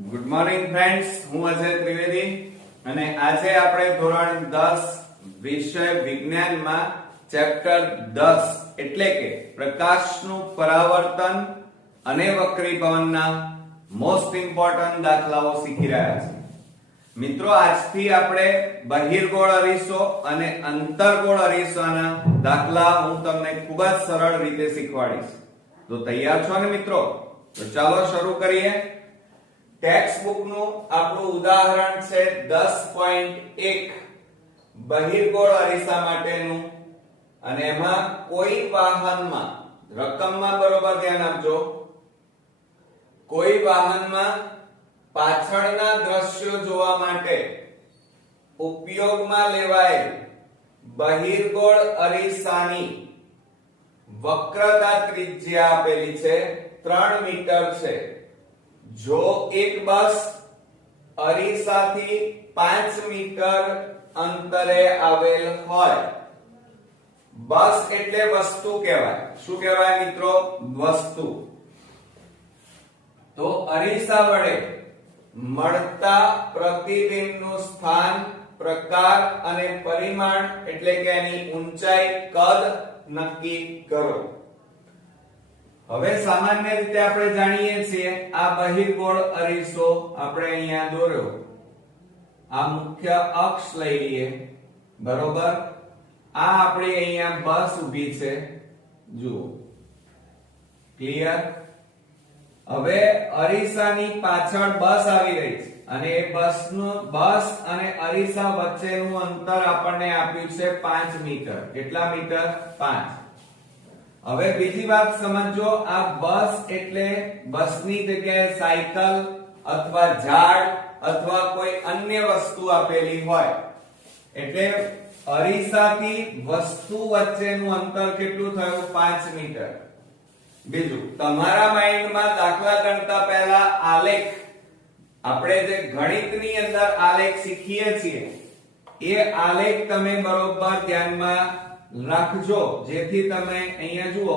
Good morning friends, હું અજય ત્રિવેદી અને આજે આપણે ધોરણ 10 વિષય વિજ્ઞાનમાં ચેપ્ટર 10 એટલે કે પ્રકાશનું પરાવર્તન અને વક્રીભવનના મોસ્ટ ઇમ્પોર્ટન્ટ દાખલાઓ શીખી રહ્યા છીએ. મિત્રો, આજથી આપણે બહિર્ગોળ અરીસો અને અંતર્ગોળ અરીસાના દાખલા હું તમને ખૂબ જ સરળ રીતે શીખવાડીશ. તો તૈયાર છો ને મિત્રો? તો ચાલો શરૂ કરીએ. ટેક્સ્ટ બુક નું આપણું ઉદાહરણ છે 10.1 બહિર્ગોળ અરીસા માટેનું અને એમાં કોઈ વાહનમાં રકમમાં બરોબર ધ્યાન આપજો. કોઈ વાહનમાં પાછળના દ્રશ્યો જોવા માટે ઉપયોગમાં લેવાયેલ બહિર્ગોળ અરીસાની વક્રતા ત્રિજ્યા આપેલી છે 3 મીટર છે. જો એક બસ અરીસાથી 5 મીટર અંતરે આવેલ હોય, બસ એટલે વસ્તુ કહેવાય. શું કહેવાય મિત્રો? વસ્તુ. તો અરીસા વડે મળતા પ્રતિબિંબનું સ્થાન, પ્રકાર અને પરિમાણ એટલે કે એની ઊંચાઈ, કદ નક્કી કરો. હવે સામાન્ય રીતે આપણે જાણીએ છીએ આ બહિર્ગોળ અરીસો આપણે અહીંયા દોર્યો. આ મુખ્ય અક્ષ લઈ લઈએ, બરોબર. આ આપણી અહીંયા બસ ઊભી છે, જુઓ. ક્લિયર? હવે અરીસાની પાછળ બસ આવી રહી છે અને એ બસ અને અરીસા વચ્ચેનું અંતર આપણને આપ્યું છે 5 મીટર. કેટલા મીટર? 5. હવે બીજી વાત સમજો. આ બસ એટલે બસની જગ્યાએ સાયકલ અથવા ઝાડ અથવા કોઈ અન્ય વસ્તુ આપેલી હોય, એટલે અરીસાથી વસ્તુ વચ્ચેનું અંતર કેટલું થયું? 5 મીટર. બીજું, તમારા માઇન્ડમાં દાખલા ગણતા પહેલા આલેખ, આપણે જે ગણિતની અંદર આલેખ શીખીએ છીએ એ આલેખ તમે બરોબર ધ્યાનમાં રાખજો, જેથી તમે અહીંયા જુઓ,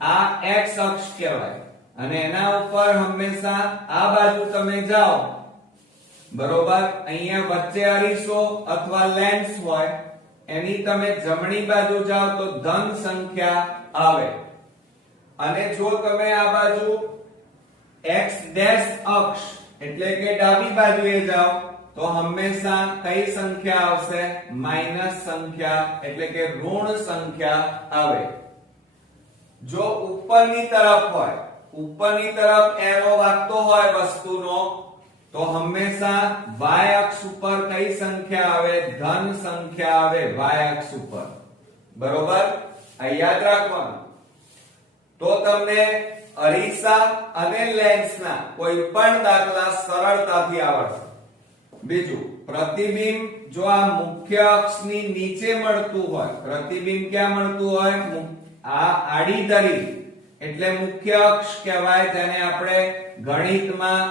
આ x અક્ષ કહેવાય અને એના ઉપર હંમેશા આ બાજુ તમે જાઓ, બરોબર. અહીંયા વચ્ચે અરીસો અથવા લેન્સ હોય, એની તમે જમણી બાજુ જાઓ તો ધન સંખ્યા આવે અને જો તમે આ બાજુ x ડેશ અક્ષ એટલે કે ડાબી બાજુએ જાઓ તો હંમેશા કઈ સંખ્યા આવશે? માઈનસ સંખ્યા એટલે કે ઋણ સંખ્યા આવે. જો ઉપરની તરફ હોય, ઉપરની તરફ એરો વાગતો હોય વસ્તુનો, તો હંમેશા y અક્ષ ઉપર કઈ સંખ્યા આવે? ધન સંખ્યા આવે y અક્ષ ઉપર, બરોબર. આ યાદ રાખવાનું. તો તમને અરીસા અને લેન્સના કોઈ પણ દાખલા સરળતાથી આવડશે. બીજું, પ્રતિબિંબ જો આ મુખ્ય અક્ષની નીચે મળતું હોય, પ્રતિબિંબ ક્યાં મળતું હોય? આ આડી ધરી એટલે મુખ્ય અક્ષ કહેવાય, જેને આપણે ગણિતમાં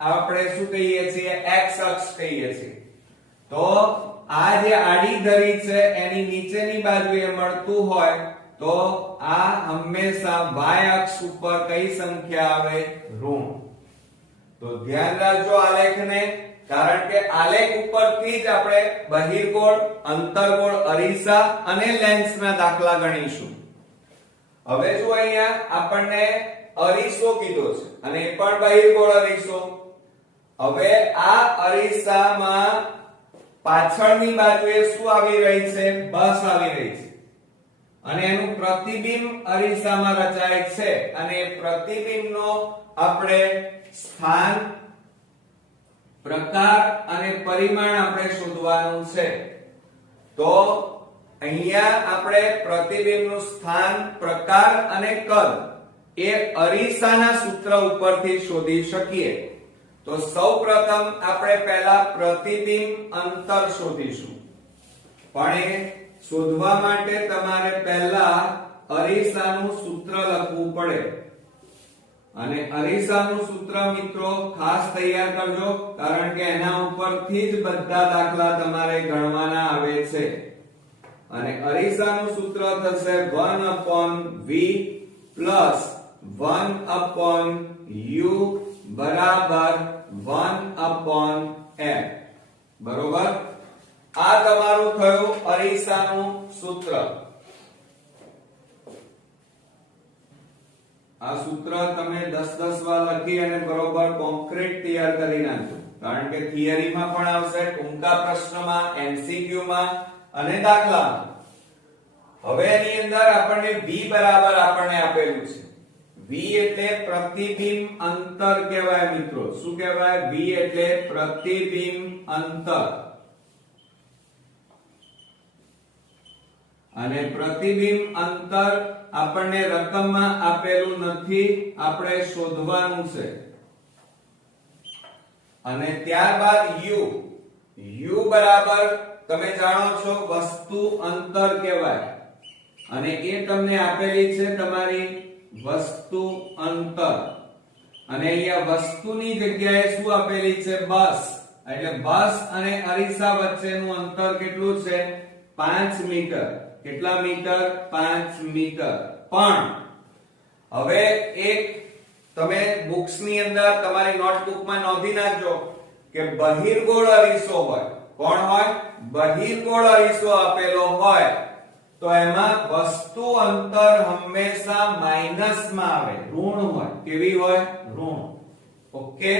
આપણે શું કહીએ છીએ? x અક્ષ કહીએ છીએ. તો આ જે આડી ધરી છે એની નીચેની બાજુએ મળતું હોય તો આ હંમેશા y અક્ષ ઉપર કઈ સંખ્યા આવે? ઋણ. તો ધ્યાન રાખજો આલેખને, કારણ કે આલેખ ઉપરથી જ આપણે બહિર્ગોળ, અંતર્ગોળ અરીસા અને લેન્સના દાખલા ગણીશું. હવે જો અહીંયા આપણને અરીસો કીધો છે અને એ પણ બહિર્ગોળ અરીસો. હવે આ અરીસામાં પાછળની બાજુએ શું આવી રહી છે? બસ આવી રહી છે અને એનું પ્રતિબિંબ અરીસામાં રચાય છે અને એ પ્રતિબિંબનો આપણે સ્થાન, પ્રકાર અને પરિમાણ આપણે શોધવાનું છે. તો અહીંયા આપણે પ્રતિબિંબનું સ્થાન, પ્રકાર અને કદ એ અરીસાના સૂત્ર ઉપરથી શોધી શકીએ. તો સૌપ્રથમ આપણે પહેલા પ્રતિબિંબ અંતર શોધીશું, પણ એ શોધવા માટે તમારે પહેલા અરીસાનું સૂત્ર લખવું પડે. અને અરીસાનું સૂત્ર મિત્રો ખાસ તૈયાર કરજો, કારણ કે એના ઉપરથી જ બધા દાખલા તમારે ગણવાના આવે છે. અને અરીસાનું સૂત્ર થશે 1/v + 1/u બરાબર 1/f. બરોબર, આ તમારું થયું અરીસાનું સૂત્ર. આ સૂત્ર તમે 10 વાર લખી અને બરોબર કોન્ક્રીટ તૈયાર કરી નાખજો, કારણ કે થિયરીમાં પણ આવશે, ટૂંકા પ્રશ્નમાં, એમસીક્યુ માં અને દાખલામાં. હવે એની અંદર આપણને v બરાબર આપણને આપેલું છે. v એટલે પ્રતિબિંબ અંતર કહેવાય મિત્રો. શું કહેવાય? v એટલે પ્રતિબિંબ અંતર. અને પ્રતિબિંબ અંતર આપણને રકમમાં આપેલું નથી, આપણે શોધવાનું છે. અને ત્યારબાદ u બરાબર તમે જાણો છો વસ્તુ અંતર કહેવાય, અને એ તમને આપેલી છે તમારી વસ્તુ અંતર. અને અહીંયા વસ્તુની જગ્યાએ શું આપેલી છે? બસ. એટલે બસ અને અરીસા વચ્ચેનું અંતર કેટલું છે? 5 મીટર. કેટલા મીટર? 5 મીટર. પણ હવે એક તમે બુક્સ ની અંદર તમારી નોટબુકમાં નોંધી નાખજો કે બહિર્ગોળ અરીસો હોય. કોણ હોય? બહિર્ગોળ અરીસો આપેલો હોય તો એમાં વસ્તુ અંતર હંમેશા માઈનસ માં આવે, ઋણ હોય. કેવી હોય? ઋણ. ઓકે,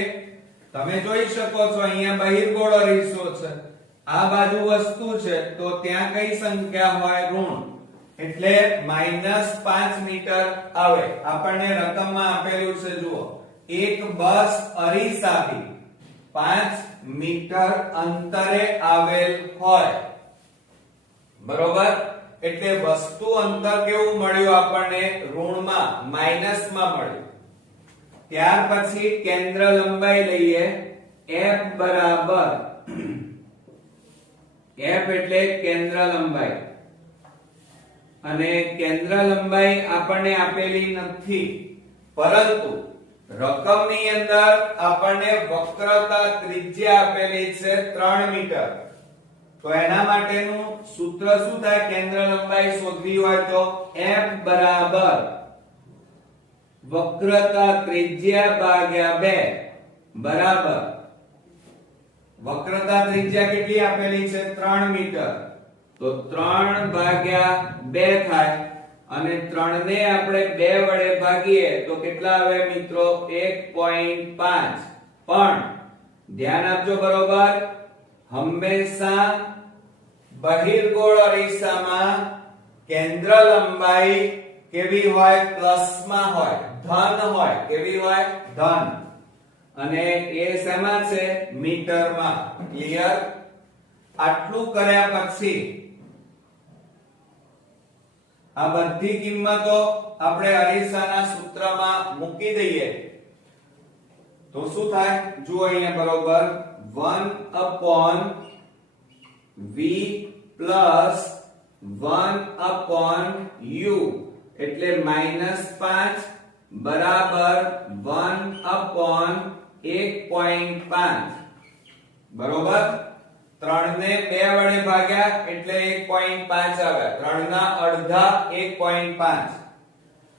તમે જોઈ શકો છો અહીંયા બહિર્ગોળ અરીસો છે, આ બાજુ વસ્તુ છે, તો ત્યાં કઈ સંખ્યા હોય? ઋણ. એટલે -5 મીટર આવે. આપણને રકમમાં આપેલું છે, જુઓ, એક બસ અરીસાથી 5 મીટર અંતરે આવેલ હોય. બરોબર, એટલે વસ્તુ અંતર કેવું મળ્યું આપણને? ઋણમાં, માઈનસમાં મળ્યું. ત્યાર પછી કેન્દ્ર લંબાઈ લઈએ. f બરાબર, f એટલે કેન્દ્ર લંબાઈ, અને કેન્દ્ર લંબાઈ આપણને આપેલી નથી, પરંતુ રકમની અંદર આપણને વક્રતા ત્રિજ્યા આપેલી છે 3 મીટર. તો એના માટેનું સૂત્ર શું થાય? કેન્દ્ર લંબાઈ શોધવી હોય તો f બરાબર વક્રતા ત્રિજ્યા ભાગ્યા 2 બરાબર વક્રતા ત્રિજ્યા કેટલી આપેલી છે? 3 મીટર. તો 3 ભાગ્યા 2 થાય, અને 3 ને આપણે 2 વડે ભાગીએ તો કેટલા આવે મિત્રો? 1.5. પણ ધ્યાન આપજો બરોબર, હંમેશા બહિર્ગોળ અરીસામાં કેન્દ્ર લંબાઈ કેવી હોય? પ્લસમાં હોય, ધન હોય. કેવી હોય? ધન. અને એ શેમાં છે? મીટરમાં. ક્લિયર? આટલું કર્યા પછી આ બધી કિંમતો આપણે અરીસાના સૂત્રમાં મૂકી દઈએ તો શું થાય? જુઓ અહીંયા બરોબર 1/v plus 1/u એટલે -5 બરાબર 1/1.5. બરોબર, 3 ને 2 વડે ભાગ્યા એટલે 1.5 આવે. 3 ના અડધા 1.5.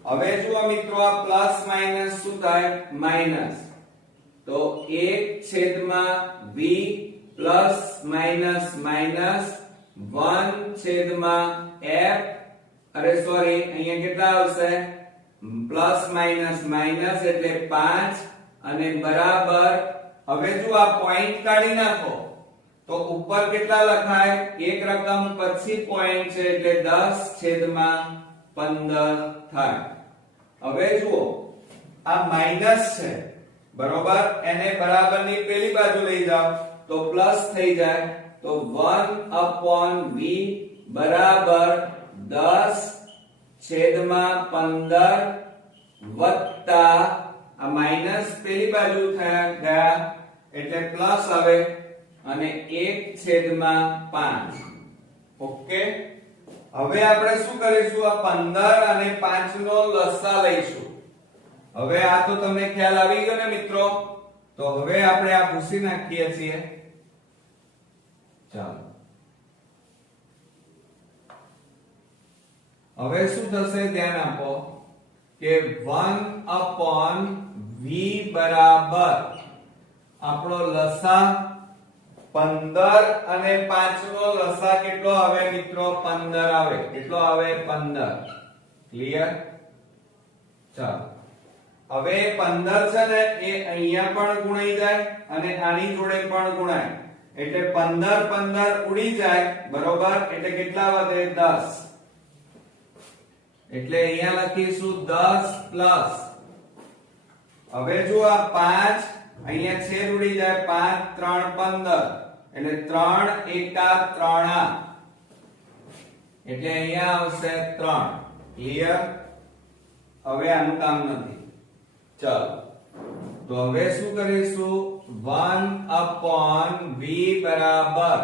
હવે જુઓ મિત્રો, આ પ્લસ માઈનસ શું થાય? માઈનસ. તો 1/v plus minus minus 1/f. અરે સોરી, અહીંયા કેટલા આવશે? પ્લસ માઈનસ માઈનસ એટલે 5 અને બરાબર. હવે જો આ પોઈન્ટ કાઢી નાખો તો ઉપર કેટલા લખાય? એક રકમ પછી પોઈન્ટ છે એટલે 10/15 થાય. હવે જુઓ, આ માઈનસ છે, બરોબર, એને બરાબરની પેલી બાજુ લઈ જાઓ તો પ્લસ થઈ જાય. તો 1/v બરાબર 10/15 વત્તા આ માઈનસ પેલી બાજુ ગયા એટલે પ્લસ આવે અને 1/5. ઓકે, હવે આપણે શું કરીશું? આ 15 અને 5 નો લસા લઈશું. હવે આ તો તમને ખ્યાલ આવી ગયો ને મિત્રો? તો હવે આપણે આ ભૂસી નાખીએ છીએ. ચાલો, હવે શું થશે? ધ્યાન આપો કે 1/v v બરાબર આપણો લસા 15 અને 5 નો લસા કેટલો આવે મિત્રો 15 આવે કેટલો આવે 15 ક્લિયર ચાલો હવે 15 છે ને એ અહીંયા પણ ગુણાઈ જાય અને આની જોડે પણ ગુણાય એટલે 15 15 ઉડી જાય બરોબર એટલે કેટલા વધે 10 એટલે અહીંયા લખીશું 10 પ્લસ હવે જો આ 5 અહીંયા છેદ ઉડી જાય 5 3 15 એટલે 3 એકા 3 એટલે અહીંયા આવશે 3 ક્લિયર હવે આનું કામ નથી ચાલો તો હવે શું કરીશું 1/v બરાબર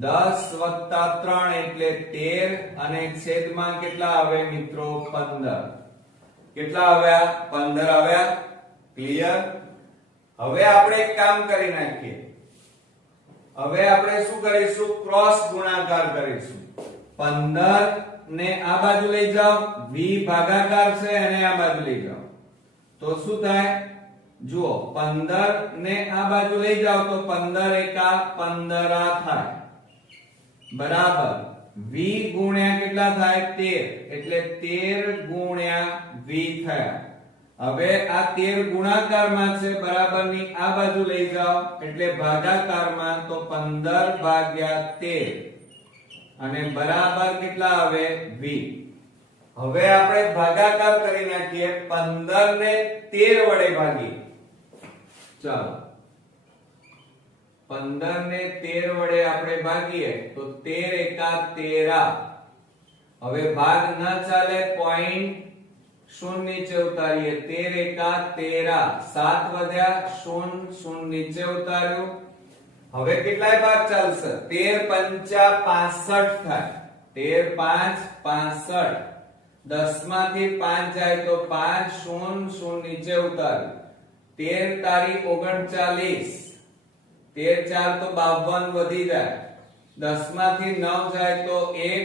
10 વત્તા 3 એટલે 13 અને છેદમાં કેટલા આવે મિત્રો 15 કેટલા આવ્યા 15 આવ્યા ક્લિયર હવે આપણે એક કામ કરી નાખીએ હવે આપણે શું કરીશું ક્રોસ ગુણાકાર કરીશું 15 ને આ બાજુ લઈ જાઓ v ભાગાકાર છે અને આ બાજુ લઈ જાઓ તો શું થાય જુઓ 15 ને આ બાજુ લઈ જાઓ તો 15 એકા 15 થાય બરાબર v ગુણ્યા કેટલા થાય 13 એટલે 13 ગુણ્યા v થયા હવે આ 13 ગુણાકારમાં છે બરાબરની આ બાજુ લઈ જાઓ એટલે ભાગાકારમાં તો 15 ભાગ્યા 13 અને બરાબર કેટલા આવે v હવે આપણે ભાગાકાર કરી નાખીએ 15 ને 13 વડે ભાગીએ ચાલો 15 ને 13 વડે આપણે ભાગીએ તો 13 એકા 13 હવે ભાગ ન ચાલે પોઈન્ટ શૂન્ય નીચે ઉતારીએ 13 એકા 13 7 વધ્યા શૂન્ય નીચે ઉતાર્યું હવે કેટલાય ભાગ ચાલશે 13 પંચા 65 થાય 13 5 65 10 માંથી 5 જાય તો 5 શૂન્ય નીચે ઉતાર્યું 13 તારી 39 13 4 તો 52 વધી જાય 10 માંથી 9 જાય તો 1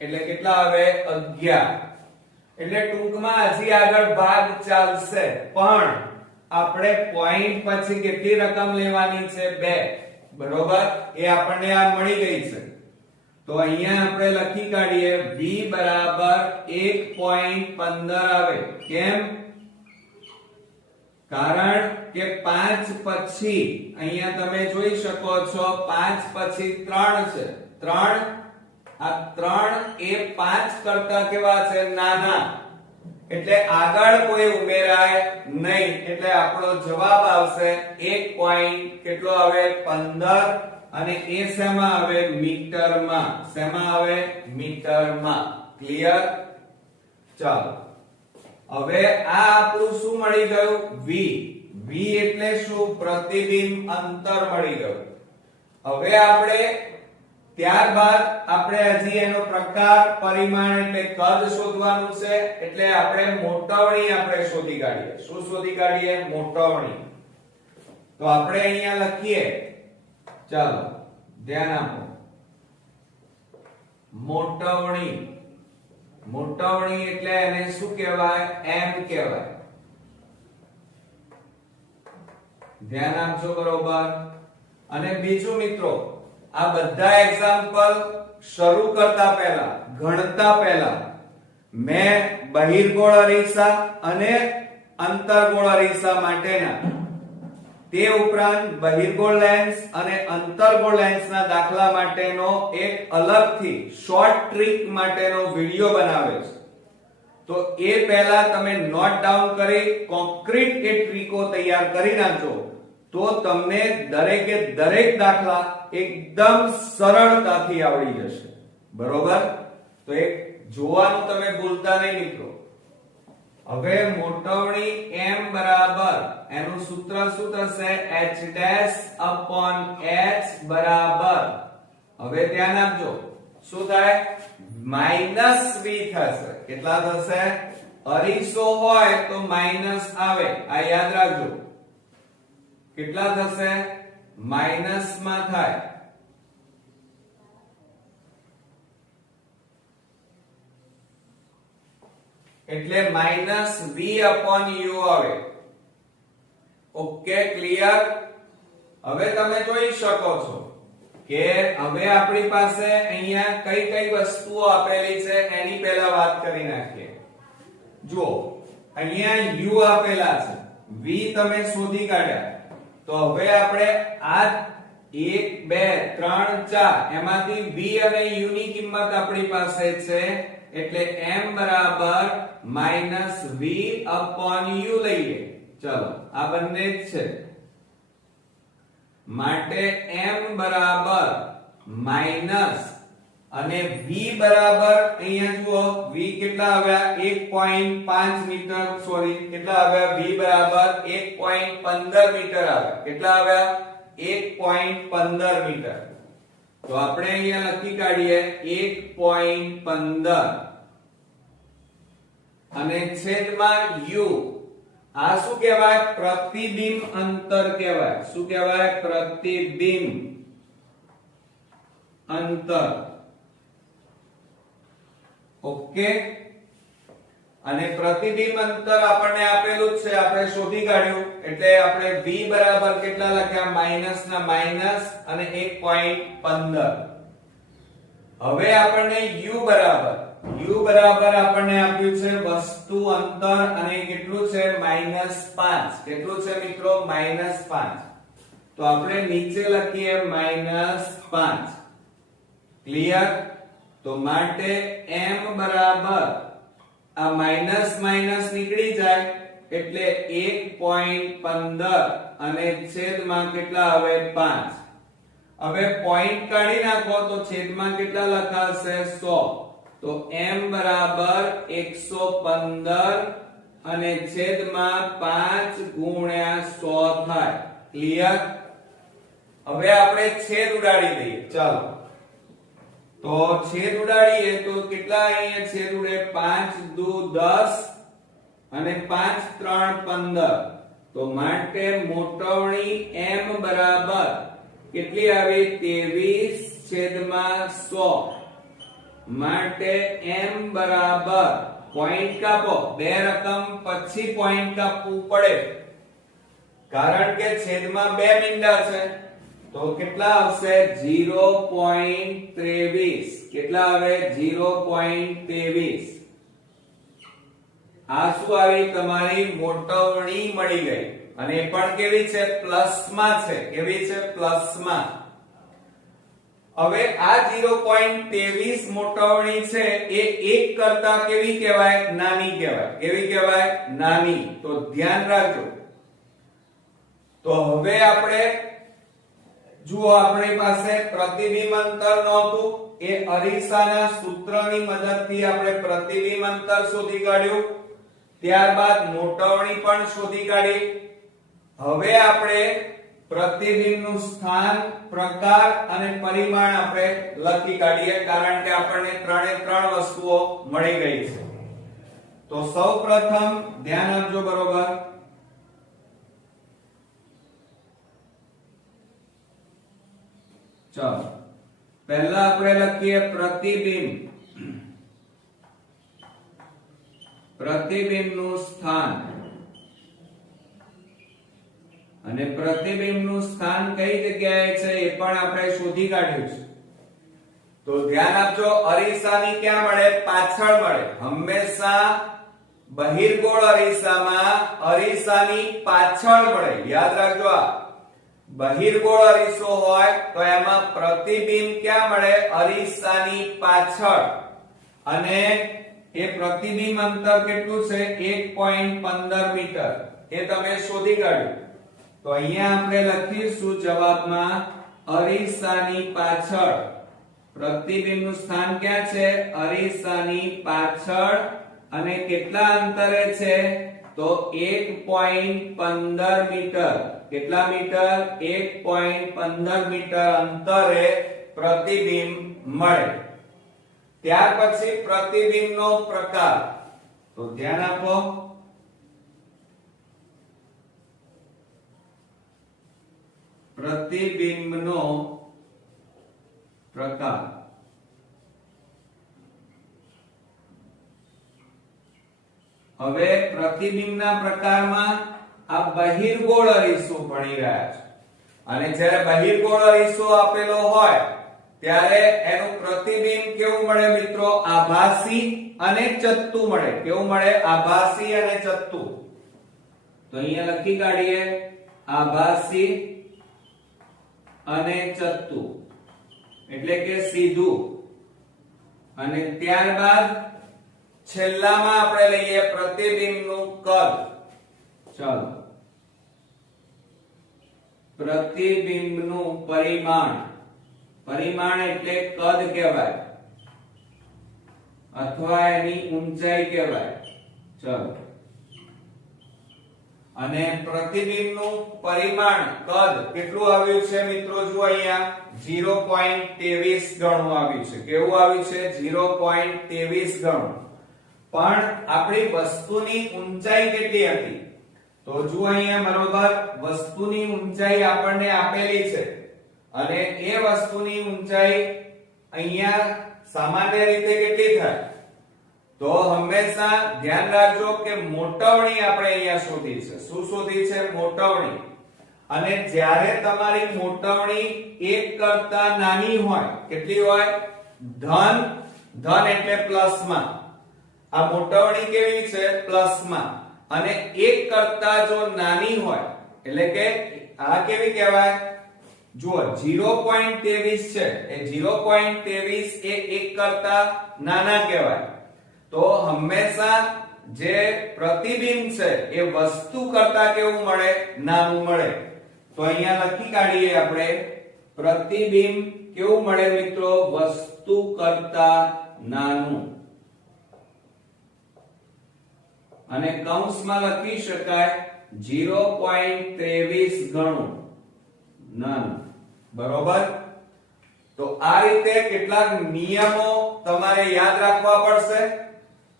એટલે કેટલા આવે 11 એટલે ટૂંકમાં હજી આગળ ભાગ ચાલશે પણ આપણે પોઈન્ટ પછી કેટલી રકમ લેવાની છે 2 બરોબર એ આપણને આ મળી ગઈ છે તો અહીંયા આપણે લખી કાઢીએ v બરાબર 1.15 આવે કેમ કારણ કે 5 પછી અહીંયા તમે જોઈ શકો છો 5 પછી 3 છે 3 આ 3 એ 5 કરતા કેવા છે નાના એટલે આગળ કોઈ ઉમેરાય નહીં એટલે આપણો જવાબ આવશે 1 પોઈન્ટ કેટલો આવે 15 અને એ શેમાં આવે મીટરમાં શેમાં આવે મીટરમાં ક્લિયર ચાલો હવે આ આપણું શું મળી ગયું v v એટલે શું પ્રતિબિંબ અંતર મળી ગયું હવે આપણે ત્યારબાદ આપણે હજી એનો પ્રકાર પરિમાણ એટલે કદ શોધવાનું છે એટલે આપણે મોટવણી આપણે શોધી કાઢીએ શું શોધી કાઢીએ મોટવણી તો આપણે અહીંયા લખીએ ચાલો ધ્યાન આપો મોટવણી મોટવણી એટલે એને શું કહેવાય m કહેવાય ધ્યાન આપજો બરોબર અને બીજું મિત્રો આ બધા એક્ઝામ્પલ શરૂ કરતા પહેલા ગણતા પહેલા મેં બહિર્ગોળ અરીસા અને અંતર્ગોળ અરીસા માટેના તે ઉપરાંત બહિર્ગોળ લેન્સ અને અંતર્ગોળ લેન્સના દાખલા માટેનો એક અલગથી શોર્ટ ટ્રીક માટેનો વિડિયો બનાવ્યો છે તો એ પહેલા તમે નોટ ડાઉન કરી કોન્ક્રીટ એ ટ્રીકો તૈયાર કરી નાખજો તો તમને દરેકે દરેક દાખલા એકદમ સરળતાથી આવડી જશે બરોબર તો એક જોવાનું તમે ભૂલતા નહીં મિત્રો હવે મોટવણી m બરાબર એનું સૂત્ર શું થશે h ડેશ upon h બરાબર હવે ધ્યાન આપજો શું થાય -v થશે કેટલા થશે અરીસો હોય તો માઈનસ આવે આ યાદ રાખજો કેટલા થશે માઈનસ માં થાય એટલે -v upon u આવે ઓકે ક્લિયર? હવે તમે જોઈ શકો છો કે હવે આપણી પાસે અહીંયા કઈ કઈ વસ્તુઓ આપેલી છે એની પહેલા વાત કરી નાખીએ. જુઓ અહીંયા u આપેલા છે, v તમે શોધી કાઢ્યા. તો હવે આપણે આ 1 2 3 4 એમાંથી v અને u ની કિંમત આપણી પાસે છે એટલે m બરાબર -v u લઈએ. ચલો આ બંને જ છે માટે m બરાબર માઈનસ અને v બરાબર અહીંયા જુઓ v કેટલા આવ્યા 1.5 મીટર સોરી કેટલા આવ્યા v બરાબર 1.15 મીટર આવ્યા. કેટલા આવ્યા 1.15 મીટર. તો આપણે અહીંયા લખી કાઢીએ 1.15 અને છેદમાં u. આ શું કહેવાય? પ્રતિબિંબ અંતર કહેવાય. શું કહેવાય? પ્રતિબિંબ અંતર. ઓકે અને પ્રતિબિંબ અંતર આપણને આપેલું જ છે, આપણે શોધી કાઢ્યું એટલે આપણે v બરાબર કેટલા લખ્યા માઈનસ ના માઈનસ અને 1.15. હવે આપણને u બરાબર આપણને આપ્યું છે વસ્તુ અંતર અને કેટલું છે -5. કેટલું છે મિત્રો? -5. તો આપણે નીચે લખીએ -5. ક્લિયર? તો માટે m બરાબર આ માઈનસ માઈનસ નીકળી જાય એટલે 1.15 અને છેદમાં કેટલા આવે 5. હવે પોઈન્ટ કાઢી નાખો તો છેદમાં કેટલા લખાશે 100. તો m બરાબર 115 અને છેદમાં 5 ગુણ્યા 100 થાય. ક્લિયર? હવે આપણે છેદ ઉડાડી દઈએ. ચાલો તો છેદ ઉડાડીએ તો કેટલા અહીંયા છેદ ઉડે 5 દુ 10 અને 5 3 15. તો માટે મોટવણી m બરાબર કેટલી આવી 23 છેદમાં 100. માટે m બરાબર પોઈન્ટ કાપો, બે રકમ પછી પોઈન્ટ કાપવું પડે કારણ કે છેદમાં બે મીંડા છે. તો કેટલા આવશે 0.23. કેટલા આવે 0.23. આ શું આવી? તમારી મોટવણી મળી ગઈ અને એ પણ કેવી છે? પ્લસમાં છે. કેવી છે? પ્લસમાં. હવે આ 0.23 મોટવણી છે એ 1 કરતા કેવી કહેવાય? નાની કહેવાય. કેવી કહેવાય? નાની. તો ધ્યાન રાખજો. તો હવે આપણે જુઓ આપણી પાસે પ્રતિબિંબ અંતર નહોતું, એ અરીસાના સૂત્રની મદદથી આપણે પ્રતિબિંબ અંતર શોધી કાઢ્યું. ત્યારબાદ મોટવણી પણ શોધી કાઢી. હવે આપણે પ્રતિબિંબનું સ્થાન, પ્રકાર અને પરિમાણ આપણે લખી કાઢીએ કારણ કે આપણને ત્રણે ત્રણ વસ્તુઓ મળી ગઈ છે. તો સૌપ્રથમ ધ્યાન આપજો બરોબર. ચાલો પહેલા આપણે લખીએ પ્રતિબિંબ. પ્રતિબિંબનું સ્થાન અને પ્રતિબિંબનું સ્થાન કઈ જગ્યાએ છે એ પણ આપણે શોધી કાઢ્યું છે. તો ધ્યાન આપજો, અરીસાની ક્યાં મળે? પાછળ મળે. હંમેશા બહિર્ગોળ અરીસામાં અરીસાની પાછળ મળે. યાદ રાખજો, આ બહિર્ગોળ અરીસો હોય તો એમાં પ્રતિબિંબ ક્યાં મળે? અરીસાની પાછળ. અને એ પ્રતિબિંબ અંતર કેટલું છે? 1.15 મીટર. એ તમે શોધી કાઢ્યું. તો અહીંયા આપણે લખીશું જવાબમાં અરીસાની પાછળ. પ્રતિબિંબનું સ્થાન ક્યાં છે? અરીસાની પાછળ. અને કેટલા અંતરે છે? તો 1.15 મીટર. કેટલા મીટર? 1.15 મીટર અંતરે પ્રતિબિંબ મળે. ત્યાર પછી પ્રતિબિંબનો પ્રકાર. તો ધ્યાન આપો. પ્રતિબિંબનો પ્રકાર. હવે પ્રતિબિંબના પ્રકારમાં આ બહિર્ગોળ અરીસો ભણી રહ્યા છે અને જ્યારે બહિર્ગોળ અરીસો આપેલો હોય ત્યારે એનું પ્રતિબિંબ કેવું મળે મિત્રો? આભાસી અને ચત્તુ મળે. કેવું મળે? આભાસી અને ચત્તુ. તો અહીંયા લખી કાઢીએ આભાસી અને ચત્તુ એટલે કે સીધું. અને ત્યારબાદ છેલ્લામાં આપણે લઈએ પ્રતિબિંબનું કદ. ચાલો, પ્રતિબિંબનું પરિમાણ. પરિમાણ એટલે કદ કહેવાય અથવા એની ઊંચાઈ કહેવાય. ચાલો, અને પ્રતિબિંબનું પરિમાણ કદ કેટલું આવ્યું છે મિત્રો? જુઓ અહીંયા 0.23 ગણું આવ્યું છે. કેવું આવ્યું છે? 0.23 ગણું. પણ આપણી વસ્તુની ઊંચાઈ કેટલી હતી? તો જુઓ અહીંયા બરોબર વસ્તુની ઊંચાઈ આપણને આપેલી છે અને એ વસ્તુની ઊંચાઈ અહીંયા સામાન્ય રીતે કેટલી થાય? તો હંમેશા ધ્યાન રાખજો કે મોટવણી આપણે અહીંયા શોધી છે. શું શોધી છે? મોટવણી. અને જ્યારે તમારી મોટવણી 1 કરતા નાની હોય, કેટલી હોય? ધન. ધન એટલે પ્લસમાં. આ મોટવણી કેવી છે? પ્લસમાં. અને 1 કરતા જો નાની હોય એટલે કે આ કેવી કહેવાય? જુઓ 0.23 છે. એ 0.23 એ 1 કરતા નાના કહેવાય. તો હંમેશા જે પ્રતિબિંબ છે એ વસ્તુ કરતા કેવું મળે? નાનું મળે. તો અહીંયા લખી કાઢીએ આપણે પ્રતિબિંબ કેવું મળે મિત્રો? વસ્તુ કરતા નાનું. અને કૌંસમાં લખી શકાય 0.23 ગણું નાનું. બરોબર? તો આ રીતે કેટલાક નિયમો તમારે યાદ રાખવા પડશે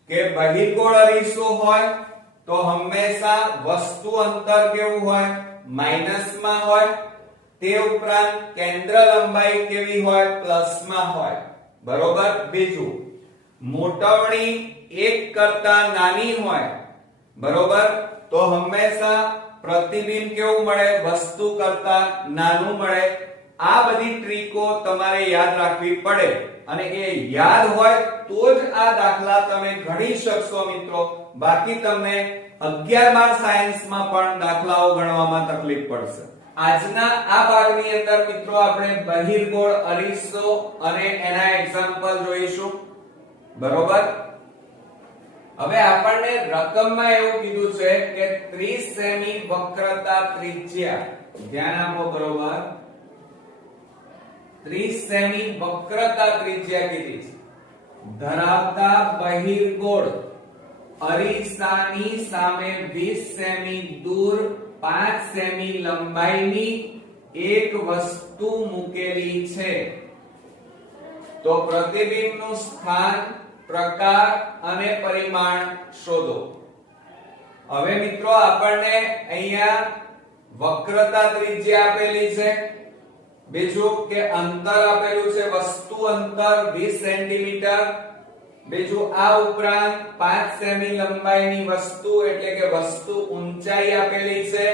કે બહિર્ગોળ અરીસો હોય તો હંમેશા વસ્તુ અંતર કેવું હોય? માઈનસમાં હોય. તે ઉપરાંત કેન્દ્ર લંબાઈ કેવી હોય? પ્લસમાં હોય. બરોબર? બીજું, મોટવણી 1 કરતા નાની હોય. બરોબર? તો હંમેશા પ્રતિબિંબ કેવું મળે? વસ્તુ કરતા નાનું મળે. આ બધી ટ્રીકો તમારે યાદ રાખવી પડે અને એ યાદ હોય તો જ આ દાખલા તમે ગણી શકશો મિત્રો. બાકી તમને 11 સાયન્સમાં પણ દાખલાઓ ગણવામાં તકલીફ પડશે. આજના આ ભાગની અંદર મિત્રો આપણે બહિર્ગોળ અરીસો અને એના એક્ઝામ્પલ જોઈશું. બરોબર? હવે આપણને રકમમાં એવું કીધું છે કે 30 સેમી વક્રતા ત્રિજ્યા. ધ્યાન આપો. બરોબર? 30 સેમી વક્રતા ત્રિજ્યા કીધી છે ધરાવતા બહિર્ગોળ અરીસાની સામે 20 સેમી દૂર 5 સેમી લંબાઈની એક વસ્તુ મૂકેલી છે. તો પ્રતિબિંબનું સ્થાન, પ્રકાર અને પરિમાણ શોધો. હવે મિત્રો આપણને અહીંયા વક્રતા ત્રિજ્યા આપેલી છે. બીજું કે અંતર આપેલું છે, વસ્તુ અંતર 20 સેન્ટીમીટર. બીજું આ ઉપરાંત 5 સેમી લંબાઈની વસ્તુ એટલે કે વસ્તુ ઊંચાઈ આપેલી છે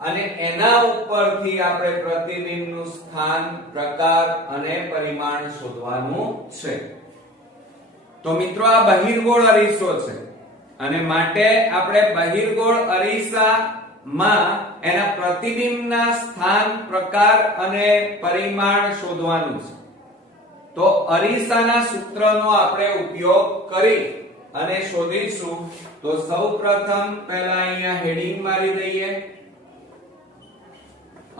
અને એના ઉપરથી આપણે પ્રતિબિંબનું સ્થાન, પ્રકાર અને પરિમાણ શોધવાનું છે. તો મિત્રો આ બહિર્ગોળ અરીસો છે અને માટે આપણે બહિર્ગોળ અરીસામાં એના પ્રતિબિંબના સ્થાન, પ્રકાર અને પરિમાણ શોધવાનું છે. તો અરીસાના સૂત્રનો આપણે ઉપયોગ કરી અને શોધીશું. તો સૌપ્રથમ પહેલા અહીંયા હેડિંગ મારી દઈએ.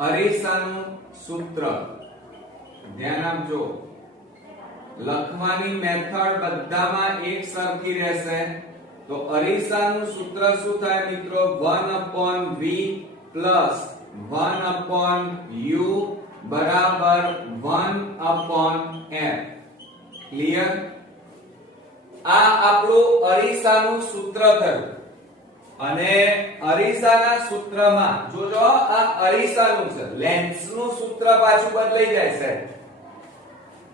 અરીસાનું સૂત્ર ધ્યાન આપજો. લખવાની મેથડ બધામાં એક સરખી રહેશે. તો અરીસાનું સૂત્ર શું થાય મિત્રો? 1/v plus 1/u બરાબર 1/f. ક્લિયર? આ આપણું અરીસાનું સૂત્ર થયું. અને અરીસાના સૂત્રમાં જોજો આ અરીસાનું છે, લેન્સનું સૂત્ર પાછું બદલાઈ જાય છે.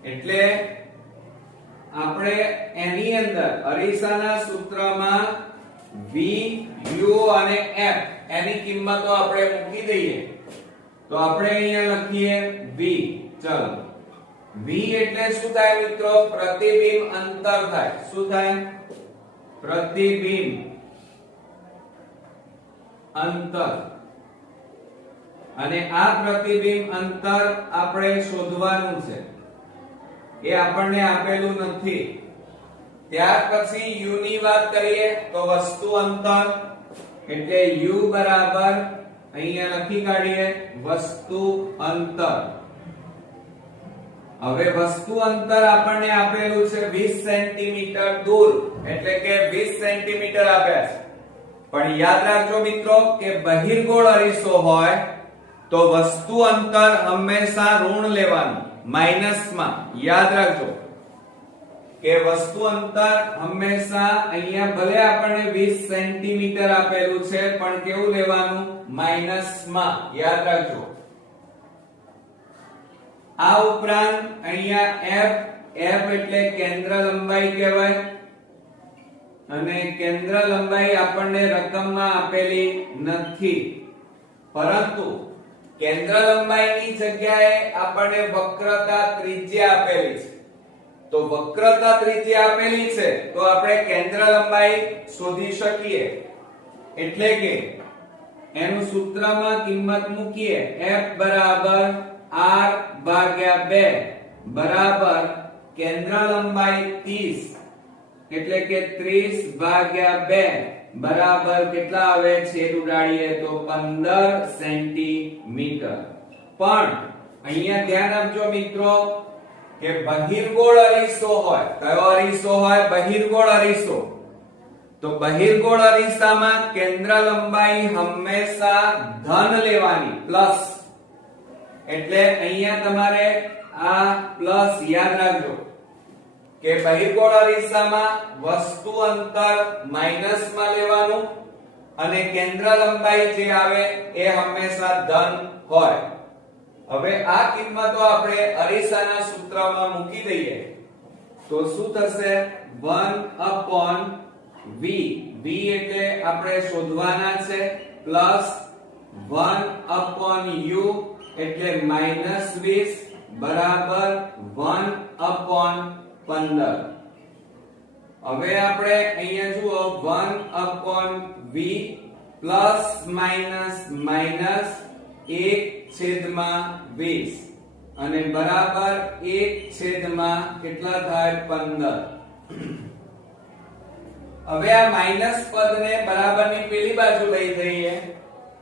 એટલે આપણે એની અંદર અરીસાના સૂત્રમાં v u અને f એની કિંમતો આપણે મૂકી દઈએ તો આપણે અહીંયા લખીએ v. ચલો v એટલે શું થાય મિત્રો? પ્રતિબિંબ અંતર થાય. શું થાય? પ્રતિબિંબ અંતર. અને આ પ્રતિબિંબ અંતર આપણે શોધવાનું છે. એ આપણને આપેલું નથી. ત્યાર પછી u ની વાત કરીએ તો વસ્તુ અંતર એટલે u બરાબર અહીંયા લખી કાઢીએ વસ્તુ અંતર. હવે વસ્તુ અંતર આપણને આપેલું છે 20 સેન્ટીમીટર દૂર એટલે કે 20 સેન્ટીમીટર આપ્યા છે. પણ યાદ રાખજો મિત્રો કે બહિર્ગોળ અરીસો હોય તો વસ્તુ અંતર હંમેશા ઋણ લેવાનું, માઈનસમાં. યાદ રાખજો કે વસ્તુ અંતર હંમેશા અહીંયા ભલે આપણને 20 સેન્ટીમીટર આપેલું છે પણ કેવું લેવાનું? માઈનસમાં. યાદ રાખજો. આ ઉપરાંત અહીંયા f એટલે કેન્દ્ર લંબાઈ કહેવાય. અને કેન્દ્ર લંબાઈ આપણને રકમમાં આપેલી નથી, પરંતુ કેન્દ્ર લંબાઈની જગ્યાએ આપણને વક્રતા ત્રિજ્યા આપેલી છે. તો વક્રતા ત્રિજ્યા આપેલી છે તો આપણે કેન્દ્ર લંબાઈ શોધી શકીએ. એટલે કે એનું સૂત્રમાં કિંમત મૂકીએ f બરાબર r ભાગ્યા 2 બરાબર કેન્દ્ર લંબાઈ 30 એટલે કે 30 ભાગ્યા 2 બરાબર કેટલા આવે? છેદ ઉડાડીએ તો 15 સેન્ટીમીટર. પણ અહીંયા ધ્યાન આપજો મિત્રો કે બહિર્ગોળ અરીસો હોય. કયો અરીસો હોય? બહિર્ગોળ અરીસો. તો બહિર્ગોળ અરીસામાં કેન્દ્ર લંબાઈ હંમેશા ધન લેવાની, પ્લસ. એટલે અહીંયા તમારે આ પ્લસ યાદ રાખજો કે બહિર્ગોળ અરીસામાં વસ્તુ અંતર માઈનસમાં લેવાનું અને કેન્દ્ર લંબાઈ જે આવે એ હંમેશા ધન હોય. હવે આ કિંમતો આપણે અરીસાના સૂત્રમાં મૂકી દઈએ તો શું થશે? 1/v. v એટલે આપણે શોધવાના છે, પ્લસ 1/u એટલે -20 બરાબર 1/15. હવે આપણે અહીંયા જુઓ 1/v પ્લસ માઈનસ માઈનસ 1/20 અને બરાબર 1/ કેટલા થાય? 15. હવે આ માઈનસ પદને બરાબરની પેલી બાજુ લઈ જઈએ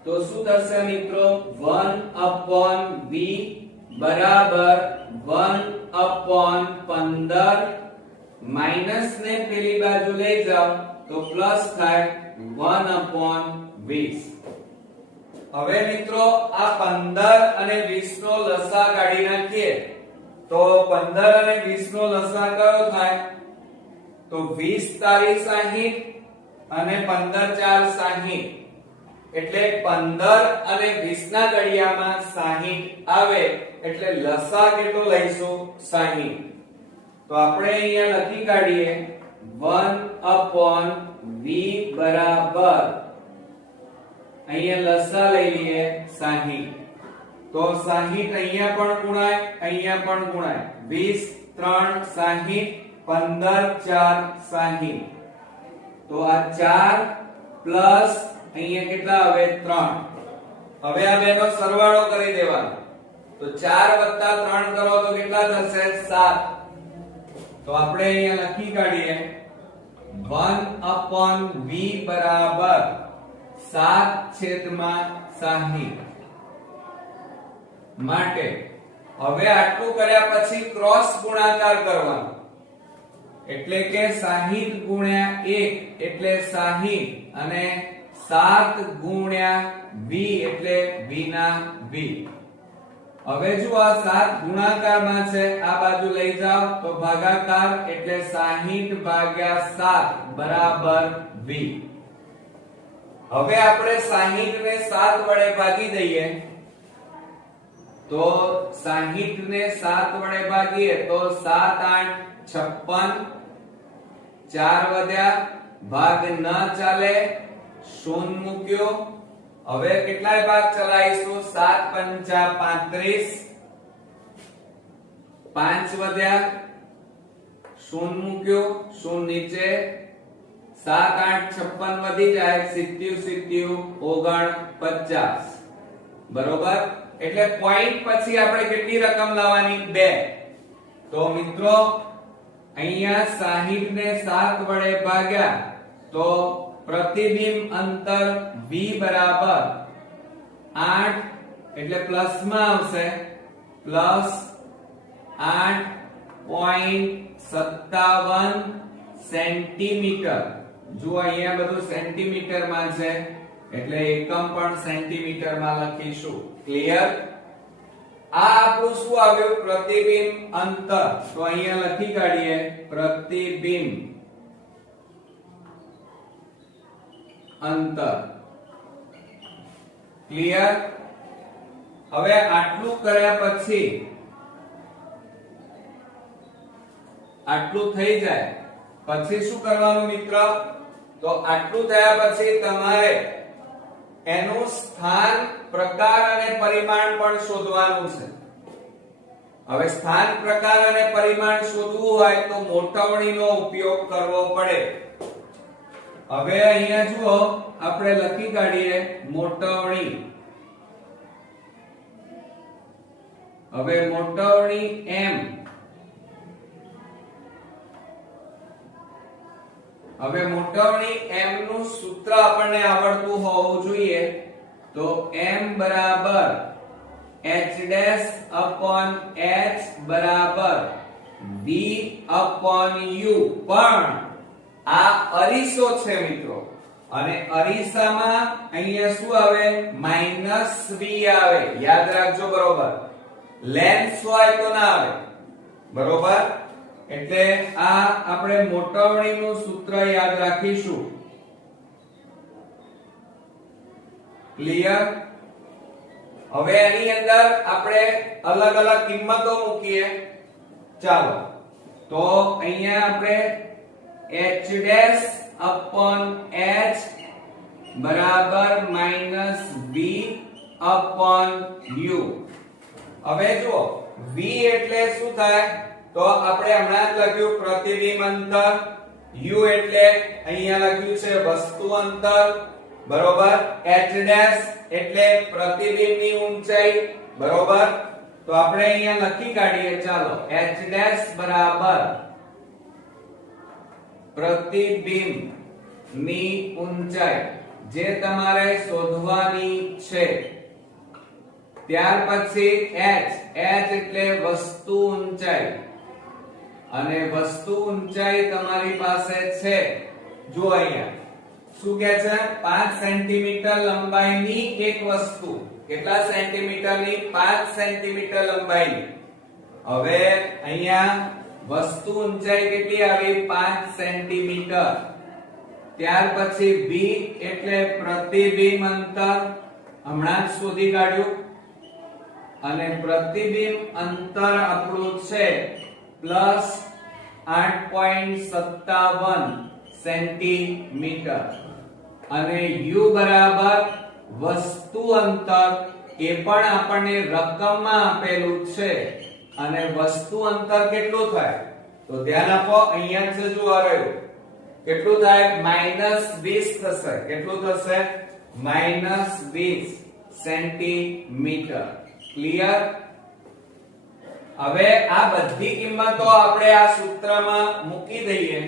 તો શું થશે મિત્રો? 1/v બરાબર 1/15 માઈનસ ને પેલી બાજુ લઈ જાઓ તો પ્લસ થાય 1/20. હવે મિત્રો આ 15 અને 20 નો લસા કાઢી નાખીએ તો 15 અને 20 નો લસા કયો થાય? તો 20 તારી 60 અને 15 4 60 એટલે 15 અને 20 ના ઘડિયામાં 60 આવે એટલે લસા કેટલો લઈશું? 60. તો આપણે અહીંયા લખી કાઢીએ 1/v બરાબર અહીંયા લસા લઈ લઈએ 60. તો 60 અહીંયા પણ ગુણાય, અહીંયા પણ ગુણાય. 20 3 60 15 4 60. તો આ 4 પ્લસ અહીંયા કેટલા આવે? 3. હવે આ બેનો સરવાળો કરી દેવાનો. તો 4 વત્તા 3 કરો તો કેટલા થશે? 7. તો આપણે અહીંયા લખી કાઢીએ 1/v બરાબર 7/60. માટે હવે આટલું કર્યા પછી ક્રોસ ગુણાકાર કરવાનો. એટલે કે 60 ગુણ્યા 1 એટલે 60 અને 7 ગુણ્યા v એટલે v ના v. હવે જો આ 7 ગુણાકારમાં છે, આ બાજુ લઈ જાઓ તો ભાગાકાર એટલે 60 ભાગ્યા 7 બરાબર v. હવે આપણે 60 ને 7 વડે ભાગી દઈએ તો 60 ને 7 વડે ભાગીએ તો 7 8 56 4 વધ્યા, ભાગ ન ચાલે શૂન્ય મૂક્યો. હવે કેટલાય ભાગ ચલાવીશું? 7 પંચા 35, 5 વધ્યા, શૂન્ય મૂક્યો, શૂન્ય નીચે, 7 8 56 વધી જાય, 70 49 બરોબર. એટલે પોઈન્ટ પછી આપણે કેટલી રકમ લાવવાની? 2. તો મિત્રો અહીંયા 60 ને 7 વડે ભાગ્યા તો પ્રતિબિંબ અંતર v બરાબર 8 એટલે પ્લસ માં આવશે, પ્લસ 8.57 સેન્ટીમીટર. જો અહીંયા બધું સેન્ટીમીટર માં છે એટલે એકમ પણ સેન્ટીમીટર માં લખીશું. ક્લિયર? આ આપણું શું આવ્યું? પ્રતિબિંબ અંતર. તો અહીંયા લખી કાઢીએ પ્રતિબિંબ અંતર. ક્લિયર? હવે આટલું કર્યા પછી આટલું થઈ જાય પછી શું કરવાનું મિત્ર? તો આટલું થયા પછી તમારે એનું સ્થાન, પ્રકાર અને પરિમાણ પણ શોધવાનું છે. હવે સ્થાન, પ્રકાર અને પરિમાણ શોધવું હોય તો મોટવણીનો ઉપયોગ કરવો પડે. હવે અહીંયા જુઓ, આપણે લખી કાઢીએ મોટવણી. હવે મોટવણી m. હવે મોટવણી m નું સૂત્ર આપણને આવડતું હોવું જોઈએ. તો m બરાબર h ડેશ upon h બરાબર v upon u. પણ આ અરીસો છે મિત્રો, અને અરીસામાં અહીંયા શું આવે? -v આવે. યાદ રાખજો બરોબર. લેન્સ હોય તો ના આવે. બરોબર. એટલે આ આપણે મોટવણીનું સૂત્ર યાદ રાખીશું. ક્લિયર? હવે એની અંદર આપણે અલગ અલગ કિંમતો મૂકીએ. ચાલો, તો અહીંયા આપણે h ડેશ upon h બરાબર -v upon u. હવે જુઓ, v એટલે શું થાય? તો આપણે હમણાં જ લખ્યું પ્રતિબિંબ અંતર. u એટલે અહીંયા લખ્યું છે વસ્તુ અંતર. બરોબર. h ડેશ એટલે પ્રતિબિંબની ઊંચાઈ. બરોબર. તો આપણે અહીંયા લખી કાઢીએ. ચાલો, h ડેશ બરાબર પ્રતિબિંબ ની ઊંચાઈ જે તમારે શોધવાની છે. ત્યાર પછી h એટલે વસ્તુ ઊંચાઈ, અને વસ્તુ ઊંચાઈ તમારી પાસે છે. જો અહીંયા શું કહે છે? 5 સેન્ટીમીટર લંબાઈની એક વસ્તુ. કેટલા સેન્ટીમીટરની? 5 સેન્ટીમીટર લંબાઈની. હવે અહીંયા વસ્તુ ઊંચાઈ કેટલી આવી? 5 સેન્ટીમીટર. ત્યાર પછી v એટલે પ્રતિબિંબ અંતર, હમણાં જ શોધી કાઢ્યું. અને પ્રતિબિંબ અંતર આપણું છે પ્લસ 8.57 સેન્ટીમીટર. અને u બરાબર વસ્તુ અંતર, એ પણ આપણને રકમમાં આપેલું છે. અને વસ્તુ અંતર કેટલું થાય? તો ધ્યાન આપો, અહીંયા છે જો આ રહ્યું. કેટલું થાય? -20 થશે. કેટલું થશે? -20 સેન્ટીમીટર. ક્લિયર? હવે આ બધી કિંમતો આપણે આ સૂત્રમાં મૂકી દઈએ.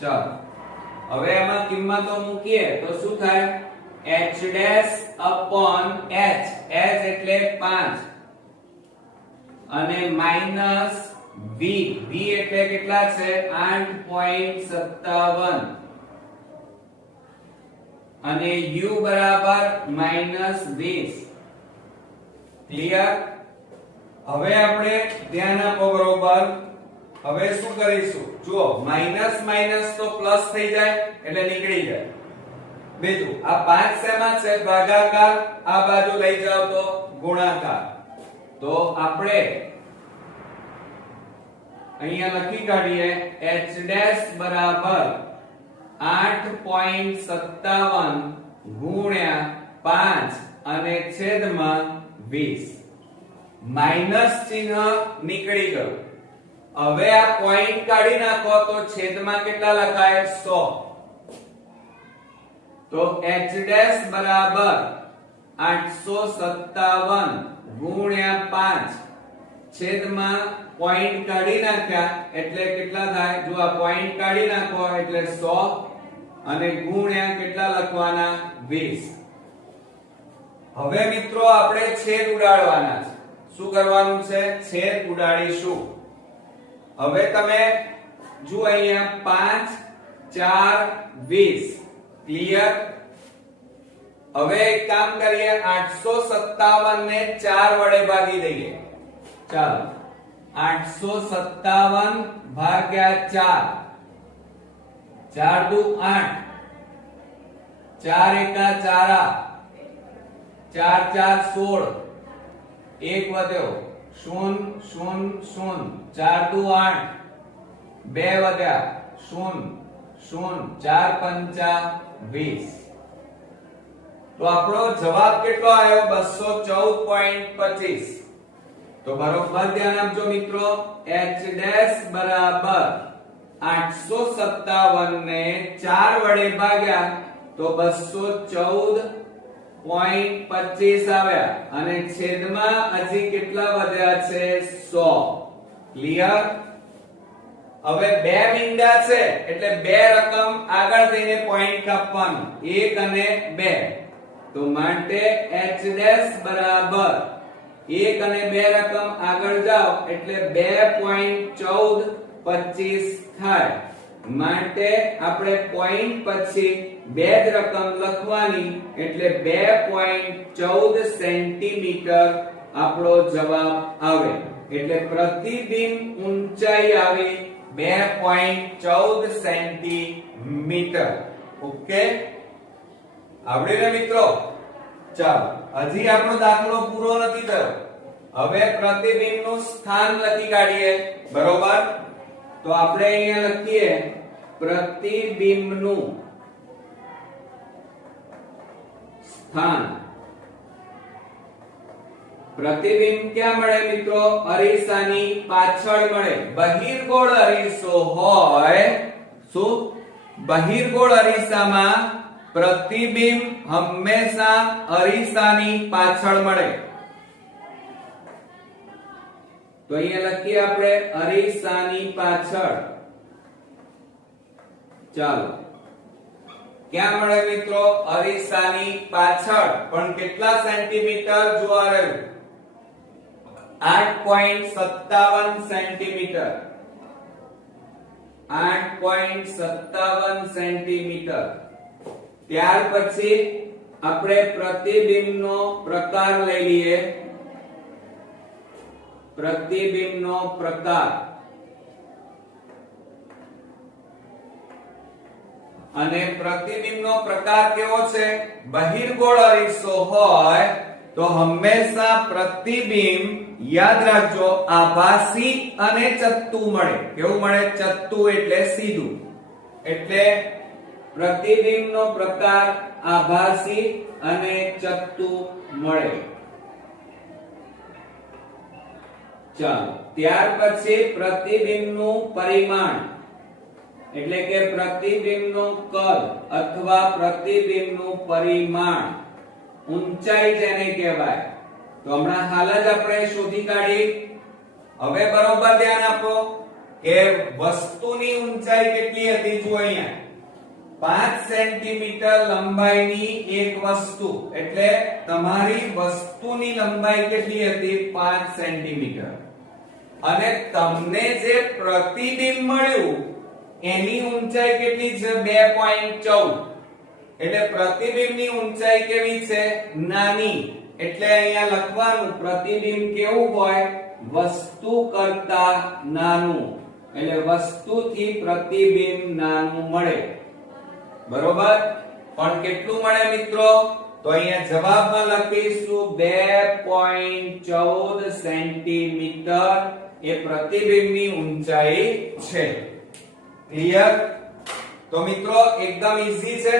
ચાલો, હવે એમાં કિંમતો મૂકીએ તો શું થાય? h dash upon h. h એટલે 5 અને માઈનસ v. v એટલે કેટલા છે? 8.57 અને u બરાબર -20. ક્લિયર? હવે આપણે ધ્યાન આપો બરોબર. હવે શું કરીશું? જુઓ, માઈનસ માઈનસ તો પ્લસ થઈ જાય એટલે નીકળી જાય. બીજું, આ 5 શેમાં છે? ભાગાકાર. આ બાજુ લઈ જાવ તો ગુણાકાર. તો આપણે અહીંયા લખી કાઢીએ h ડેશ બરાબર 8.57 ગુણ્યા 5 અને છેદમાં 20 માઈનસ ચિહ્ન નીકળી ગયું. હવે આ પોઈન્ટ કાઢી નાખો તો છેદમાં કેટલા લખાય 100. તો h ડેશ બરાબર 857 ગુણ્યા 5 છેદમાં પોઈન્ટ કાઢી નાખ્યા એટલે કેટલા થાય? જો આ પોઈન્ટ કાઢી નાખો એટલે 100 અને ગુણ્યા કેટલા લખવાના 20. હવે મિત્રો આપણે છેદ ઉડાડવાના છે. શું કરવાનું છે? છેદ ઉડાડીશું. હવે તમે જો અહીંયા 5 4 20 ક્લિયર. હવે એક કામ કરીએ 857 ને 4 વડે ભાગી દઈએ. ચાલો 857 ભાગ્યા 4 4 દુ 8 4 એકા 4 4 4 16 એક વધ્યો 0 0 0 4 દુ 8 2 વધ્યા 0 0 4 પંચા 20. તો આપણો જવાબ કેટલો આવ્યો? 214.25. તો બરોબર ધ્યાન આપજો મિત્રો. h ડેશ બરાબર 857 ને 4 વડે ભાગ્યા તો 214.25 આવ્યા અને છેદમાં હજી કેટલા વધ્યા છે? 100. ક્લિયર. હવે બે મીંડા છે એટલે બે રકમ આગળ જઈને પોઈન્ટ કાપવાનું 1 અને 2. તો માટે h ડેશ બરાબર 1 અને 2 રકમ આગળ જાઓ એટલે 2.1425 થાય. માટે આપણે પોઈન્ટ પછી બે જ રકમ લખવાની એટલે 2.14 સેન્ટીમીટર આપણો જવાબ આવે. એટલે પ્રતિબિંબ ઊંચાઈ આવી 2.14 સેન્ટીમીટર. ઓકે, આવડે ને મિત્રો? ચાલો, હજી આપણો દાખલો પૂરો નથી થયો. હવે પ્રતિબિંબનું સ્થાન લખી કાઢીએ. બરોબર. તો આપણે અહીંયા લખીએ પ્રતિબિંબનું સ્થાન. પ્રતિબિંબ ક્યાં મળે મિત્રો? અરીસાની પાછળ મળે. બહિર્ગોળ અરીસો હોય, શું? બહિર્ગોળ અરીસામાં પ્રતિબિંબ હંમેશા અરીસાની પાછળ મળે. તો અહીંયા લખીએ આપણે અરીસાની પાછળ. ચાલો, ક્યાં મળે મિત્રો? અરીસાની પાછળ. પણ કેટલા સેન્ટીમીટર? જોવા રહ્યું 8.57 સેન્ટીમીટર. 8.57 સેન્ટીમીટર. ત્યાર પછી આપણે પ્રતિબિંબનો પ્રકાર લઈ લઈએ. પ્રતિબિંબનો પ્રકાર. અને પ્રતિબિંબનો પ્રકાર કેવો છે? બહિર્ગોળ અરીસો હોય તો હંમેશા પ્રતિબિંબ યાદ રાખજો આભાસી અને ચત્તુ મળે. કેવું મળે? ચત્તુ એટલે સીધું. એટલે પ્રતિબિંબનો પ્રકાર આભાસી અને ચત્તુ મળે. ચાલો, ત્યાર પછી પ્રતિબિંબનું પરિમાણ એટલે કે પ્રતિબિંબનું કદ અથવા પ્રતિબિંબનું પરિમાણ, ઊંચાઈ જેને કહેવાય. તો હમણાં હાલ જ આપણે શોધી કાઢી. હવે બરોબર ધ્યાન આપો કે વસ્તુની ઊંચાઈ કેટલી હતી? જો અહીંયા 5 સેન્ટીમીટર લંબાઈની એક વસ્તુ એટલે તમારી વસ્તુની લંબાઈ કેટલી હતી? 5 સેન્ટીમીટર. અને તમને જે પ્રતિબિંબ મળ્યું એની ઊંચાઈ કેટલી છે? 2.14. એટલે પ્રતિબિંબની ઊંચાઈ કેવી છે? નાની. એટલે અહીંયા લખવાનું પ્રતિબિંબ કેવું હોય? વસ્તુ કરતા નાનું. એટલે વસ્તુથી પ્રતિબિંબ નાનું મળે. બરોબર. પણ કેટલું મળે મિત્રો? તો અહીંયા જવાબમાં લખીશું 2.14 સેન્ટીમીટર એ પ્રતિબિંબની ઊંચાઈ છે. ક્લિયર? તો મિત્રો એકદમ ઈઝી છે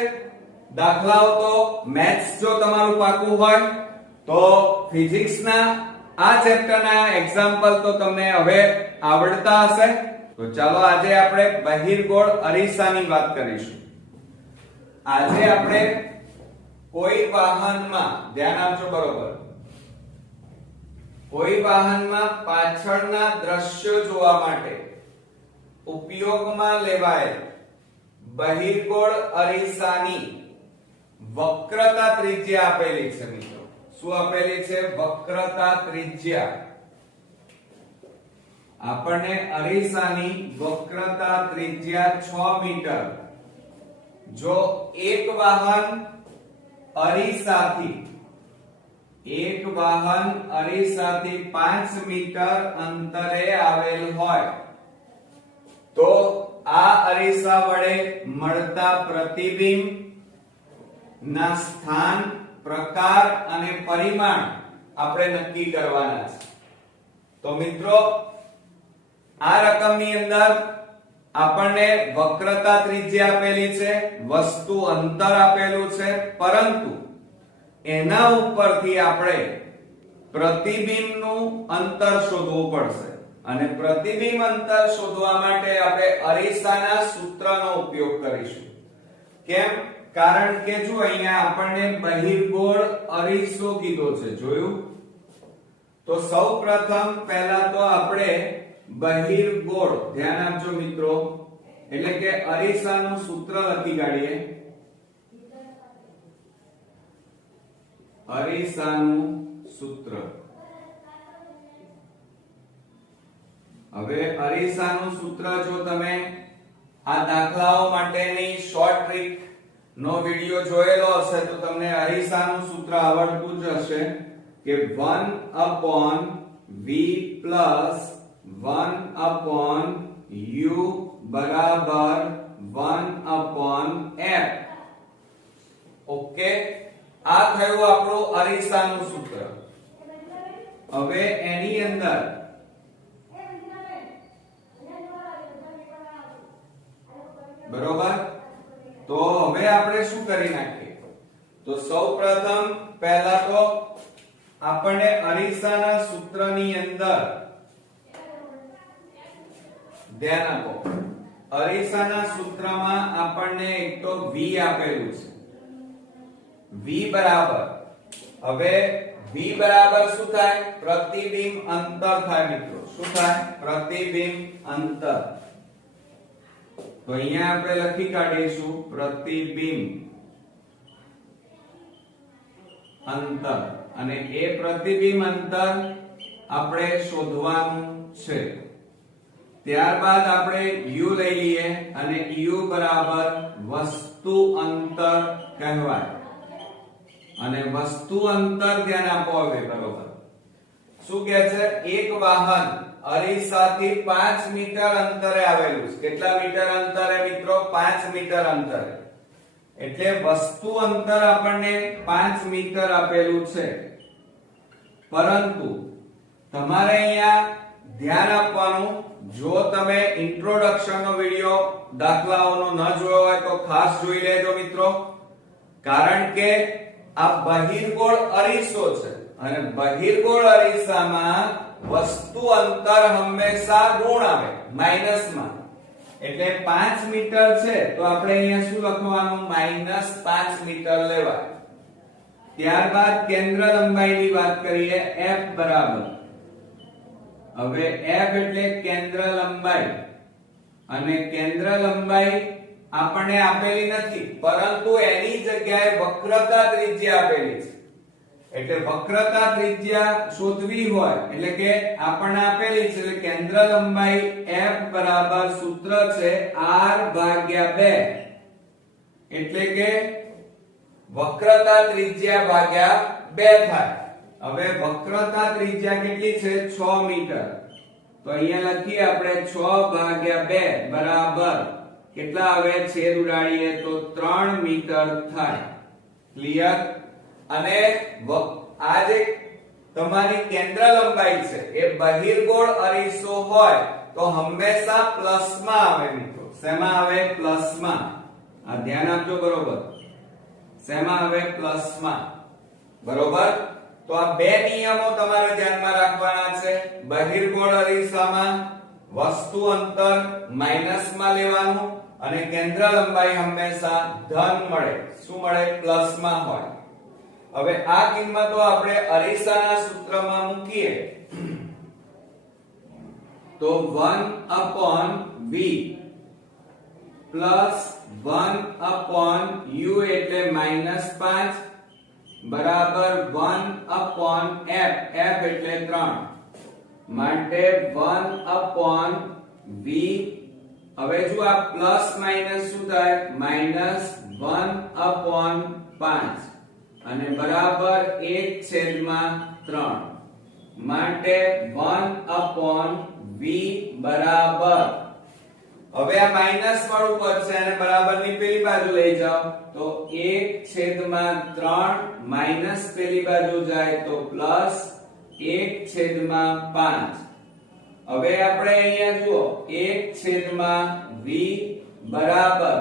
દાખલાઓ. તો મેથ્સ જો તમારું પાકું હોય તો ફિઝિક્સના આ ચેપ્ટરના એક્ઝામ્પલ તો તમને હવે આવડતા હશે. તો ચાલો આજે આપણે બહિર્ગોળ અરીસાની વાત કરીશું. આજે આપણે કોઈ વાહનમાં, ધ્યાન આપજો બરોબર, કોઈ વાહનમાં પાછળના દ્રશ્યો જોવા માટે ઉપયોગમાં લેવાયેલ બહિર્ગોળ અરીસાની વક્રતા ત્રિજ્યા આપેલી છે મિત્રો. શું આપેલી છે? વક્રતા ત્રિજ્યા. આપણને અરીસાની વક્રતા ત્રિજ્યા 6 મીટર. જો એક વાહન અરીસાથી 5 મીટર અંતરે આવેલ હોય તો આ અરીસા વડે મળતા પ્રતિબિંબ ના સ્થાન, પ્રકાર અને પરિમાણ આપણે નક્કી કરવાના છે. તો મિત્રો આ રકમની અંદર આપણને વક્રતા ત્રિજ્યા આપેલી છે, વસ્તુ અંતર આપેલું છે, પરંતુ એના ઉપરથી આપણે પ્રતિબિંબનું અંતર શોધવું પડશે. અને પ્રતિબિંબ અંતર શોધવા માટે આપણે અરીસાના સૂત્રનો ઉપયોગ કરીશું. કેમ? કારણ કે જો અહીંયા આપણને બહિર્ગોળ અરીસો કીધો છે, જોયું? તો સૌપ્રથમ પહેલા તો આપણે બહિર્ગોળ, ધ્યાન આપજો મિત્રો, એટલે કે અરીસાનું સૂત્ર લખી કાઢીએ. અરીસાનું સૂત્ર. હવે અરીસાનું સૂત્ર જો તમે આ દાખલાઓ માટેની શોર્ટ ટ્રીક નો વિડિયો જોયેલો હશે તો તમને અરીસાનું સૂત્ર આવડતું જ હશે કે 1/v + 1/u બરાબર 1/f. ઓકે, આ થયું આપણું અરીસાનું સૂત્ર. હવે એની અંદર બરોબર, તો હવે આપણે શું કરી નાખીએ? તો સૌપ્રથમ પહેલા તો આપણને અરીસાના સૂત્રની અંદર ધ્યાન આપો. અરીસાના સૂત્રમાં આપણને એક તો v આપેલું છે. v બરાબર, હવે v બરાબર શું થાય? પ્રતિબિંબ અંતર થાય મિત્રો. શું થાય? પ્રતિબિંબ અંતર. તો અહીંયા આપણે લખી કાઢીશું પ્રતિબિંબ અંતર, અને એ પ્રતિબિંબ અંતર આપણે શોધવાનું છે. ત્યારબાદ આપણે u લઈ લઈએ અને u બરાબર વસ્તુ અંતર કહેવાય. અને વસ્તુ અંતર ધ્યાન આપો. હવે બરોબર શું કહે છે? એક વાહન અરીસાથી 5 મીટર અંતરે આવેલું છે. કેટલા મીટર અંતરે મિત્રો? 5 મીટર અંતરે. એટલે વસ્તુ અંતર આપણને 5 મીટર આપેલું છે. પરંતુ તમારે અહીંયા ધ્યાન આપવાનું, જો તમે ઇન્ટ્રોડક્શન નો વિડિયો દાખલાઓનો ન જોયો હોય તો ખાસ જોઈ લેજો મિત્રો. કારણ કે આ બહિર્ગોળ અરીસો છે અને બહિર્ગોળ અરીસામાં વસ્તુ અંતર હંમેશા ઋણ આવે, માઈનસમાં. એટલે 5 મીટર છે તો આપણે અહીંયા શું લખવાનું? -5 મીટર લેવાય. ત્યારબાદ કેન્દ્ર લંબાઈની વાત કરીએ. f બરાબર, હવે f એટલે કેન્દ્ર લંબાઈ, અને કેન્દ્ર લંબાઈ આપણને આપેલી નથી, પરંતુ એની જગ્યાએ વક્રતા ત્રિજ્યા આપેલી છે. એટલે વક્રતા ત્રિજ્યા શોધવી હોય એટલે કે આપણને આપેલી છે, એટલે કેન્દ્ર લંબાઈ f બરાબર સૂત્ર છે r/2, એટલે કે વક્રતા ત્રિજ્યા ભાગ્યા 2 થાય. હવે વક્રતા ત્રિજ્યા કેટલી છે? 6 મીટર. તો અહીંયા લખીએ આપણે 6/2 બરાબર કેટલા આવે? છેદ ઉડાડીએ તો 3 મીટર થાય. ક્લિયર? અને આ જે તમારી કેન્દ્ર લંબાઈ છે એ બહિર્ગોળ અરીસો હોય તો હંમેશા પ્લસમાં આવે મિત્રો. શેમાં આવે? પ્લસમાં. આ ધ્યાન આપજો બરોબર. શેમાં આવે? પ્લસમાં. બરોબર. તો આ બે નિયમો તમારે ધ્યાનમાં રાખવાના છે. બહિર્ગોળ અરીસામાં વસ્તુ અંતર માઈનસમાં લેવાનું અને કેન્દ્ર લંબાઈ હંમેશા ધન મળે. શું મળે? પ્લસમાં હોય. હવે આ કિંમતો આપણે અરીસાના સૂત્રમાં મૂકીએ તો 1/v પ્લસ 1/u એટલે -5 બરાબર 1/f, f એટલે 3 માટે 1/v. હવે જો આ પ્લસ માઈનસ શું થાય? -1/5 અને બરાબર 1/3 માટે 1/v બરાબર. હવે આ માઈનસ વાળું પદ છે અને બરાબર ની પેલી બાજુ લઈ જાઓ તો 1/3 માઈનસ પેલી બાજુ જાય તો પ્લસ 1/5. હવે આપણે અહીંયા જુઓ 1/v બરાબર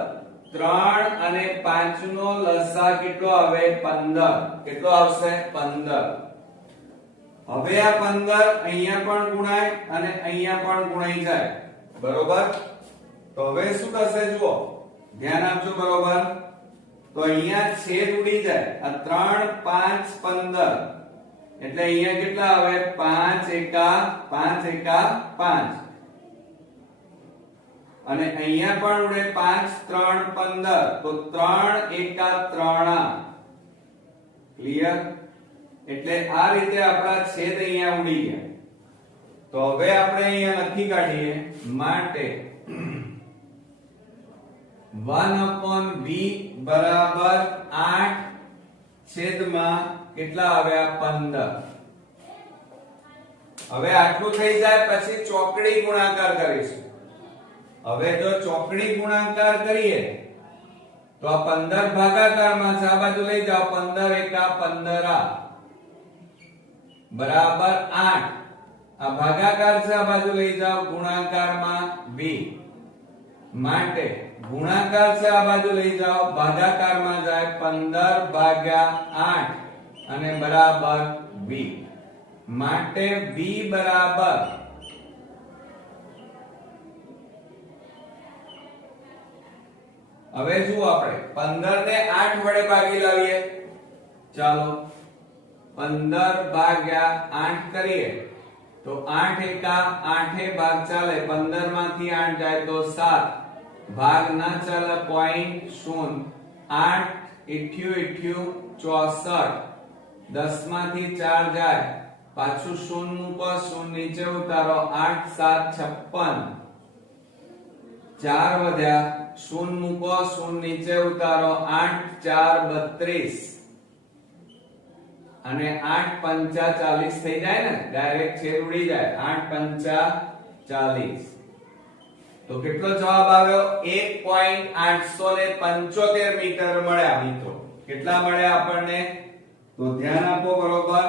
3 અને 5 નો લસા કેટલો આવે? 15. કેટલો આવશે? 15. હવે આ 15 અહીંયા પણ ગુણાય અને અહીંયા પણ ગુણાઈ જાય. બરોબર. તો હવે શું થશે? જુઓ, ધ્યાન આપજો બરોબર. તો અહીંયા છેદ ઉડી જાય. આ 3 5 15 એટલે અહીંયા કેટલા આવે? 5 એકા 5 અને અહીંયા પણ ઉડે 5 3 15 તો 3 એકા 3. ક્લિયર? એટલે આ રીતે આપણા છેદ અહીંયા ઉડી ગયા. તો હવે આપણે અહીંયા લખી કાઢીએ માટે 1/v બરાબર 8 છેદમાં કેટલા આવ્યા? 15. હવે આટલું થઈ જાય પછી ચોકડી ગુણાકાર કરીશું. હવે જો ચોકડી ગુણાકાર કરીએ તો આ 15 ભાગાકારમાં છે, આ બાજુ લઈ જાઓ 15 એકા 15 બરાબર 8. આ ભાગાકાર છે, આ બાજુ લઈ જાઓ ગુણાકારમાં v માટે ગુણાકાર છે, આ બાજુ લઈ જાઓ ભાગાકારમાં જાય 15/8 અને બરાબર v માટે v બરાબર હવે જુઓ આપણે 15 ને 8 વડે ભાગી લાવીએ. ચાલો 15/8 કરીએ તો 8 એકા 8 ભાગ ચાલે, 15 માંથી 8 જાય તો 7 ભાગ ના ચાલે 0.8 8 ઈઠ્યું 64 10 માંથી 4 જાય પાછું 0 મૂકો, 0 નીચે ઉતારો 8 7 56 4 વધ્યા 0 મૂકો, 0 નીચે ઉતારો 8 4 32 અને 8 5 40 થઈ જાય ને, ડાયરેક્ટ છેદ ઉડી જાય. 8 5 40 તો કેટલો જવાબ આવ્યો? 1.875 મીટર મળ્યા મિત્રો. કેટલા મળ્યા આપણને? તો ધ્યાન આપો બરોબર.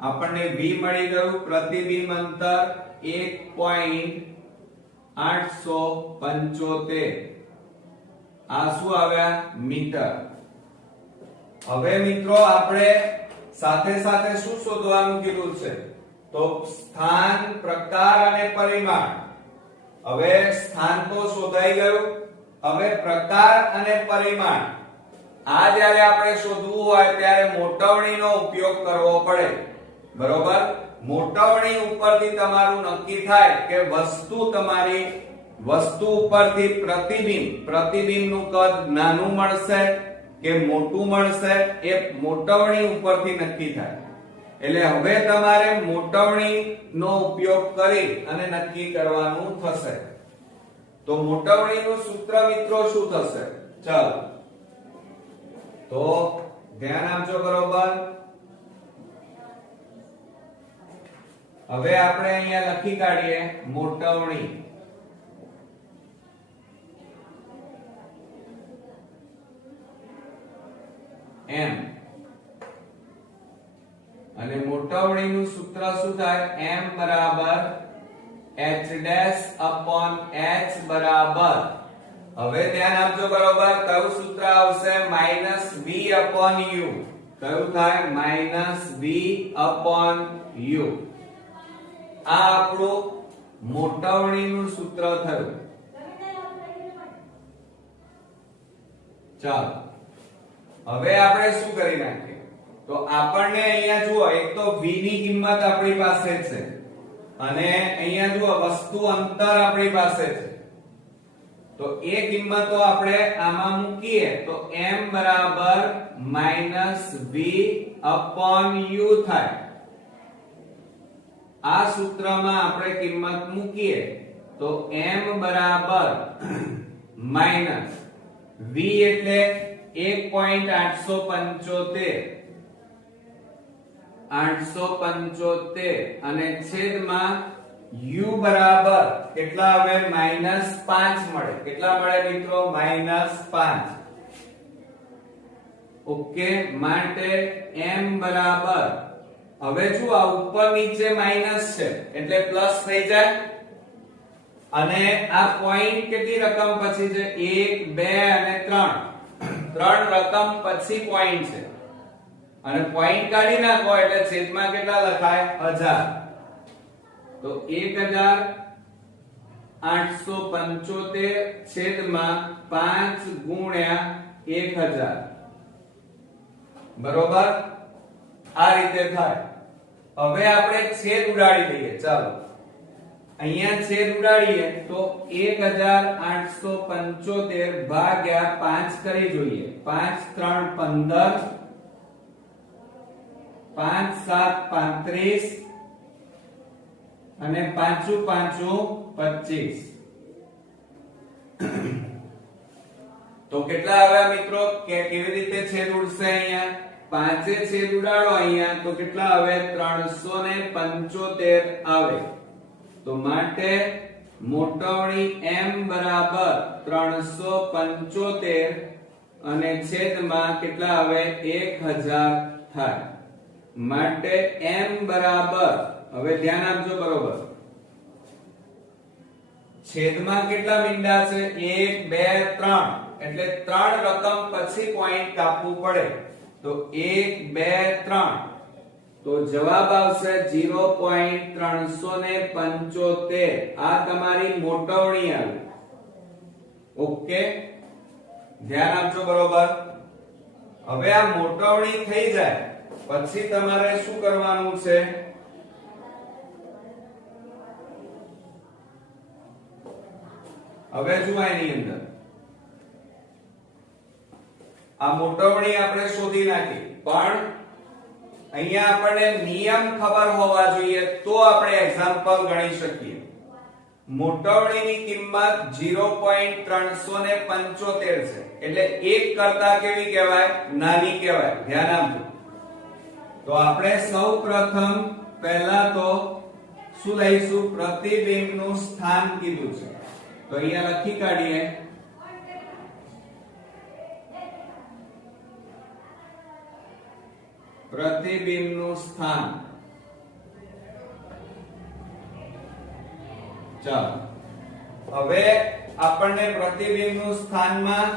આપણને v મળી ગયું, પ્રતિબિંબ અંતર 1.875. આ શું આવ્યા? મીટર. હવે મિત્રો આપણે સાથે સાથે શું શોધવાનું કીધું છે? તો સ્થાન, પ્રકાર અને પરિમાણ. હવે સ્થાન તો શોધાઈ ગયું, હવે પ્રકાર અને પરિમાણ આ જ્યારે આપણે શોધવું હોય ત્યારે મોટવણીનો ઉપયોગ કરવો પડે. બરોબર. મોટવણી ઉપરથી તમારું નક્કી થાય કે તમારી વસ્તુ ઉપરથી પ્રતિબિંબનું કદ નાનું મળશે કે મોટું મળશે એ મોટવણી ઉપરથી નક્કી થાય. એટલે હવે તમારે મોટવણીનો ઉપયોગ કરી અને નક્કી કરવાનું થશે. તો મોટવણીનું સૂત્ર મિત્રો શું થશે? ચાલો તો ધ્યાન આપજો બરોબર. હવે આપણે અહીંયા લખી કાઢીએ મોટવણી. m અને મોટવણી મોટવણીનું સૂત્ર શું થાય? m બરાબર h ડેશ અપોન h બરાબર, હવે ધ્યાન આપજો બરોબર, કયું સૂત્ર આવશે? -v upon u. કયું થાય? -v upon u. આ આપણું મોટવણીનું સૂત્ર થયું. ચાલો હવે આપણે શું કરી નાખીએ? તો આપણને અહીંયા જુઓ, એક તો v ની કિંમત આપણી પાસે છે અને અહીંયા જુઓ વસ્તુ અંતર આપણી પાસે છે. તો એ કિંમતો આપણે આમાં મૂકીએ તો m બરાબર -v upon u થાય. આ સૂત્રમાં આપણે કિંમત મૂકીએ તો m બરાબર માઈનસ v એટલે 1.875 અને છેદમાં u બરાબર કેટલા આવે? -5 મળે. કેટલા મળે મિત્રો? -5. ઓકે, માટે m બરાબર, હવે જો આ ઉપર નીચે માઈનસ છે એટલે પ્લસ થઈ જાય અને આ પોઈન્ટ કેટલી રકમ પછી છે? 1 2 અને 3 રકમ પછી પોઈન્ટ છે અને પોઈન્ટ કાઢી નાખો એટલે છેદમાં કેટલા લખાય? 1000. તો 1875 છેદમાં 5 ગુણ્યા 1000 બરોબર. આ રીતે થાય. હવે આપણે છેદ ઉડાડી દઈએ. ચાલો અહીંયા છેદ ઉડાડીએ તો 1875 ભાગ્યા 5 કરી જોઈએ. 5 3 15, 5 7 35 અને 5 5 25. તો કેટલા આવ્યા મિત્રો? કે કેવી રીતે છેદ ઉડશે? અહીંયા 5 છેદ ઉડાડો અહીંયા તો કેટલા આવે? 375 આવે. તો માટે મોટવણી m બરાબર 375 અને છેદમાં કેટલા આવે? 1000 થાય. માટે m બરાબર, હવે ધ્યાન આપજો બરોબર, છેદમાં કેટલા મીંડા છે? 1 2 3 એટલે 3 રકમ પછી પોઈન્ટ કાપવું પડે. તો 1 2 3 તો જવાબ આવશે 0.375. આ તમારી મોટવણી આવી. ઓકે, ધ્યાન આપજો બરોબર. હવે આ મોટવણી થઈ જાય પછી તમારે શું કરવાનું છે? હવે જુઓ એની અંદર આ મોટવણી આપણે શોધી નાખી, પણ અહીંયા આપણને નિયમ ખબર હોવા જોઈએ તો આપણે એક્ઝામ્પલ ગણી શકીએ. મોટવણીની કિંમત 0.375 છે એટલે 1 કરતા કેવી કહેવાય? નાની કહેવાય. ધ્યાન આપજો. તો આપણે સૌપ્રથમ પહેલા તો શું લઈશું? પ્રતિબિંબનું સ્થાન કીધું છે તો અહીંયા લખી કાઢીએ. પ્રતિબિંબનું સ્થાન. ચાલો હવે આપણને પ્રતિબિંબનું સ્થાનમાં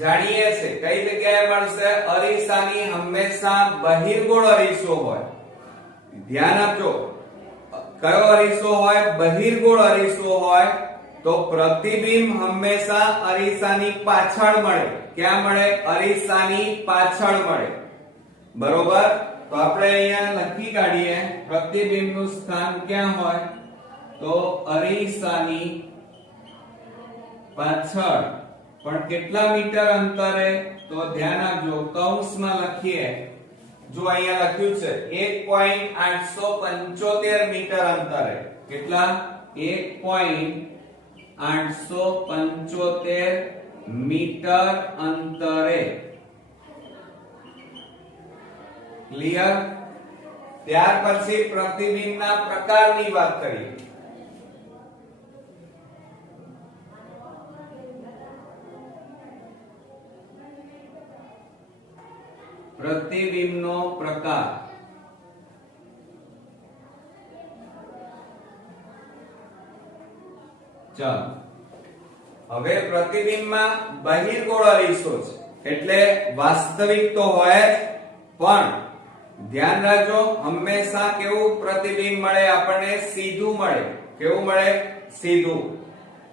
જાણીએ છે કઈ જગ્યાએ મળશે? અરીસાની હંમેશા બહિર્ગોળ અરીસો હોય. ધ્યાન આપજો, કયો અરીસો હોય? બહિર્ગોળ અરીસો હોય તો પ્રતિબિંબ હંમેશા અરીસાની પાછળ મળે. ક્યાં મળે? અરીસાની પાછળ મળે. બરોબર. તો આપણે અહીંયા લખી કાઢીએ પ્રતિબિંબનું સ્થાન ક્યાં હોય? તો અરીસાની પાછળ. પણ કેટલા મીટર અંતરે? તો ધ્યાન આપજો, કૌંસમાં લખીએ. જો અહીંયા લખ્યું છે 1.875 મીટર અંતરે. કેટલા? 1.875 મીટર અંતરે. ક્લિયર? ત્યાર પછી પ્રતિબિંબના પ્રકારની વાત કરીએ. પ્રતિબિંબનો પ્રકાર. ચાલો હવે પ્રતિબિંબમાં બહિર્ગોળ અરીસો છે એટલે વાસ્તવિક તો હોય જ, પણ ધ્યાન રાખજો હંમેશા કેવું પ્રતિબિંબ મળે આપણને? સીધું મળે. કેવું મળે? સીધું.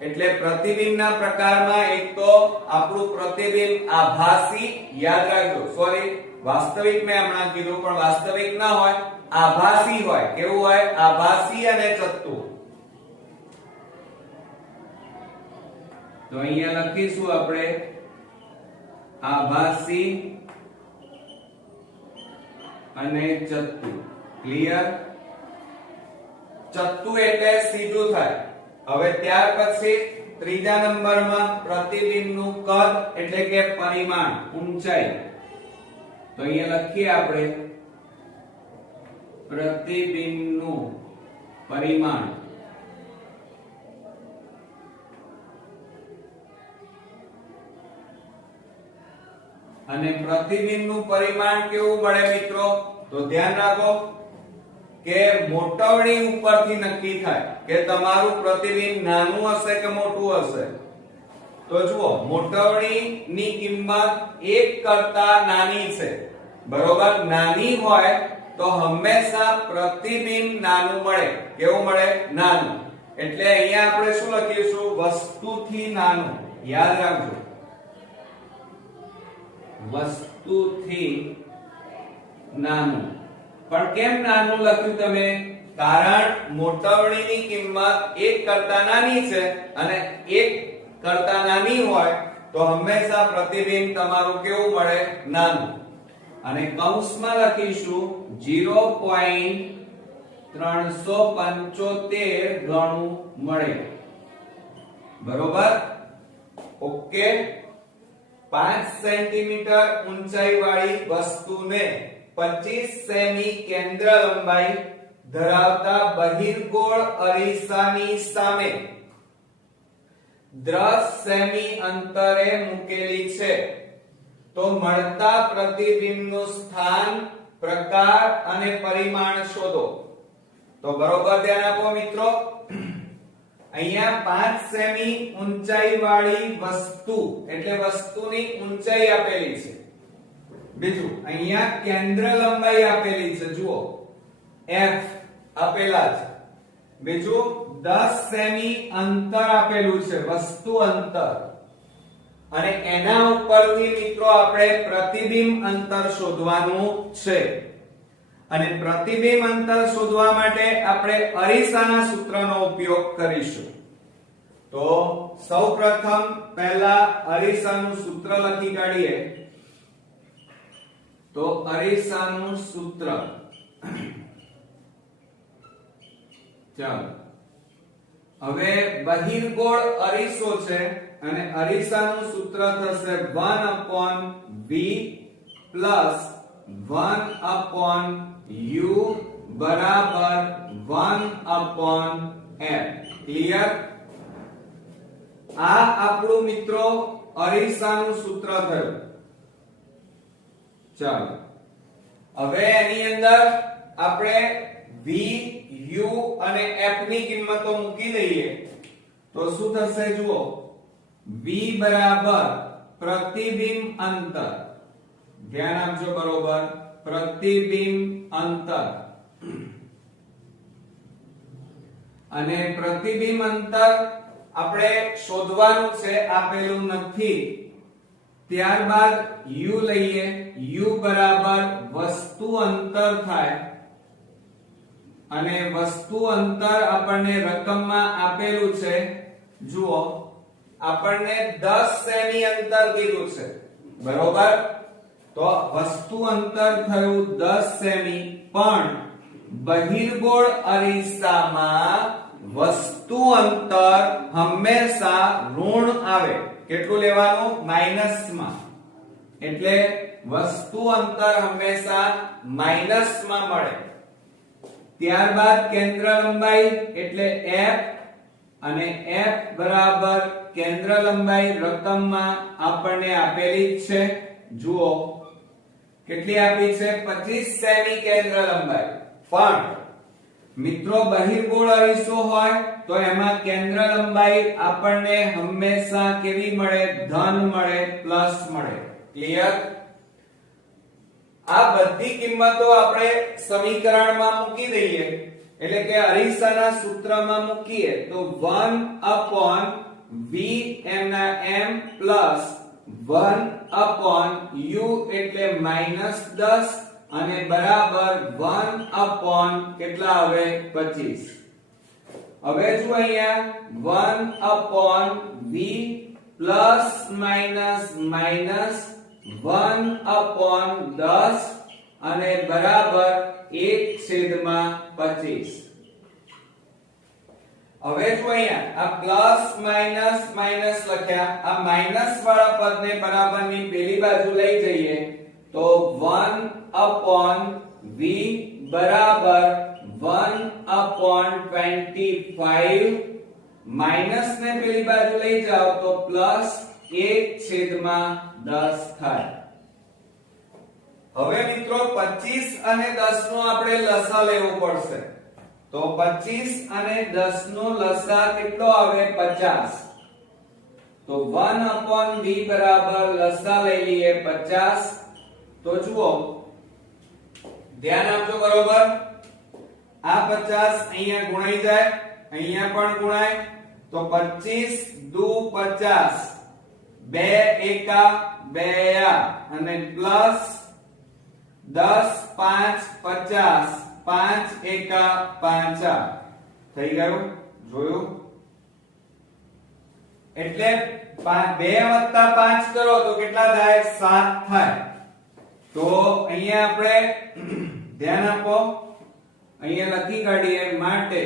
એટલે પ્રતિબિંબના પ્રકારમાં એક તો આપણું પ્રતિબિંબ આભાસી, યાદ રાખજો, સોરી વાસ્તવિક મેં હમણાં કીધું પણ વાસ્તવિક ના હોય, આભાસી હોય. કેવું હોય? આભાસી અને ચત્તુ. તો અહીંયા લખીશું આપણે આભાસી અને ચત્તુ. ક્લિયર? ચત્તુ એટલે સીધું થાય. હવે ત્યાર પછી ત્રીજા નંબરમાં પ્રતિબિંબનું કદ એટલે કે પરિમાણ, ઊંચાઈ. તો અહીંયા લખીએ આપણે પ્રતિબિંબનું પરિમાણ. અને પ્રતિબિંબનું પરિમાણ કેવું મળે મિત્રો? તો ધ્યાન રાખો કે મોટવણી ઉપરથી નક્કી થાય કે તમારું પ્રતિબિંબ નાનું હશે કે મોટું હશે. તો જુઓ મોટવણી ની કિંમત 1 કરતા નાની છે, બરોબર? નાની હોય તો હંમેશા પ્રતિબિંબ નાનું મળે. કેવું મળે? નાનું. એટલે અહીંયા આપણે શું લખીશું? વસ્તુથી નાનું. યાદ રાખજો, વસ્તુથી નાનું. પણ કેમ નાનું લખ્યું તમે? કારણ મોટવણીની કિંમત 1 કરતા નાની છે અને 1 કરતા નાની હોય તો હંમેશા પ્રતિબિંબ તમારું કેવું મળે? નાનું. અને કૌંસમાં લખીશું 0.375 ગણું મળે. બરોબર? ઓકે. 5 સેન્ટીમીટર ઊંચાઈ વાળી વસ્તુને 25 સેમી કેન્દ્ર લંબાઈ ધરાવતા બહિર્ગોળ અરીસાની સામે 10 સેમી અંતરે મૂકેલી છે તો મળતા પ્રતિબિંબનું સ્થાન, પ્રકાર અને પરિમાણ શોધો. તો બરોબર ધ્યાન આપો મિત્રો. અહીંયા 5 સેમી ઊંચાઈ વાળી વસ્તુ એટલે વસ્તુની ઊંચાઈ આપેલી છે. બીજું અહીંયા કેન્દ્ર લંબાઈ આપેલી છે, જુઓ f આપેલા છે. બીજું 10 સેમી અંતર આપેલું છે, વસ્તુ અંતર. અને એના ઉપરથી મિત્રો આપણે પ્રતિબિંબ અંતર શોધવાનું છે. અને પ્રતિબિંબ અંતર શોધવા માટે આપણે અરીસાના સૂત્રનો ઉપયોગ કરીશું. તો સૌપ્રથમ પહેલા અરીસાનું સૂત્ર લખી કાઢીએ. તો અરીસાનું સૂત્ર, ચાલો હવે બહિર્ગોળ અરીસો છે અને અરીસાનું સૂત્ર થશે 1/v પ્લસ 1/u બરાબર 1/f. ક્લિયર? આ આપણું મિત્રો અરીસાનું સૂત્ર થયું. ચાલો હવે એની અંદર આપણે v, u અને f ની કિંમતો મૂકી દઈએ તો શું થશે? જુઓ v બરાબર પ્રતિબિંબ અંતર. ધ્યાન આપજો, બરોબર? પ્રતિબિંબ અંતર. અને પ્રતિબિંબ અંતર આપણે શોધવાનું છે, આપેલું નથી. ત્યારબાદ u લઈએ. u બરાબર વસ્તુ અંતર થાય અને વસ્તુ અંતર આપણને રકમમાં આપેલું છે. જુઓ આપણને 10 સેમી અંતર કીધું છે, બરોબર? તો વસ્તુ અંતર થયું 10 સેમી, પણ બહિર્ગોળ અરીસામાં વસ્તુ અંતર હંમેશા ઋણ આવે. કેટલું લેવાનું? માઈનસમાં. એટલે વસ્તુ અંતર હંમેશા માઈનસમાં મળે. ત્યારબાદ કેન્દ્ર લંબાઈ એટલે f અને f બરાબર કેન્દ્ર લંબાઈ રકમમાં આપણને આપેલી છે. જુઓ કેટલી આપી છે? 25 સેમી કેન્દ્ર લંબાઈ. પણ મિત્રો બહિર્ગોળ અરીસો હોય તો એમાં કેન્દ્ર લંબાઈ આપણને હંમેશા કેવી મળે? ધન મળે, પ્લસ મળે. ક્લિયર? આ બધી કિંમતો આપણે સમીકરણમાં મૂકી દઈએ, એટલે કે અરીસાના સૂત્રમાં મૂકીએ તો 1/v(m) પ્લસ 1/u એટલે -10 અને બરાબર 1/ કેટલા આવે? 25. હવે જો અહીંયા 1/v પ્લસ માઈનસ માઈનસ 1/10 અને બરાબર 1/25. હવે જો અહીંયા આ પ્લસ માઈનસ માઈનસ લખ્યા, આ માઈનસ વાળા પદને બરાબરની પેલી બાજુ લઈ જઈએ તો 1/v બરાબર 1/25 માઈનસ ને પેલી બાજુ લઈ જાઓ તો પ્લસ 1/10 થાય. હવે મિત્રો 25 અને 10 નો આપણે લસા લેવો પડશે. તો 25 અને 10 નો લસા કેટલો આવે? 50. તો 1/v બરાબર લસા લઈ લઈએ 50. તો જુઓ, ધ્યાન આપજો બરોબર. આ 50 અહીંયા ગુણાઈ જાય, અહીંયા પણ ગુણાય તો 25 દુ 50, 2 એકા 2 અને પ્લસ 10 5 50, 5 એકા 5 થઈ ગયું. જોયું? એટલે 2 વત્તા 5 કરો તો કેટલા થાય? 7 થાય. તો અહીંયા આપણે ધ્યાન આપો, અહીંયા લખી કાઢીએ માટે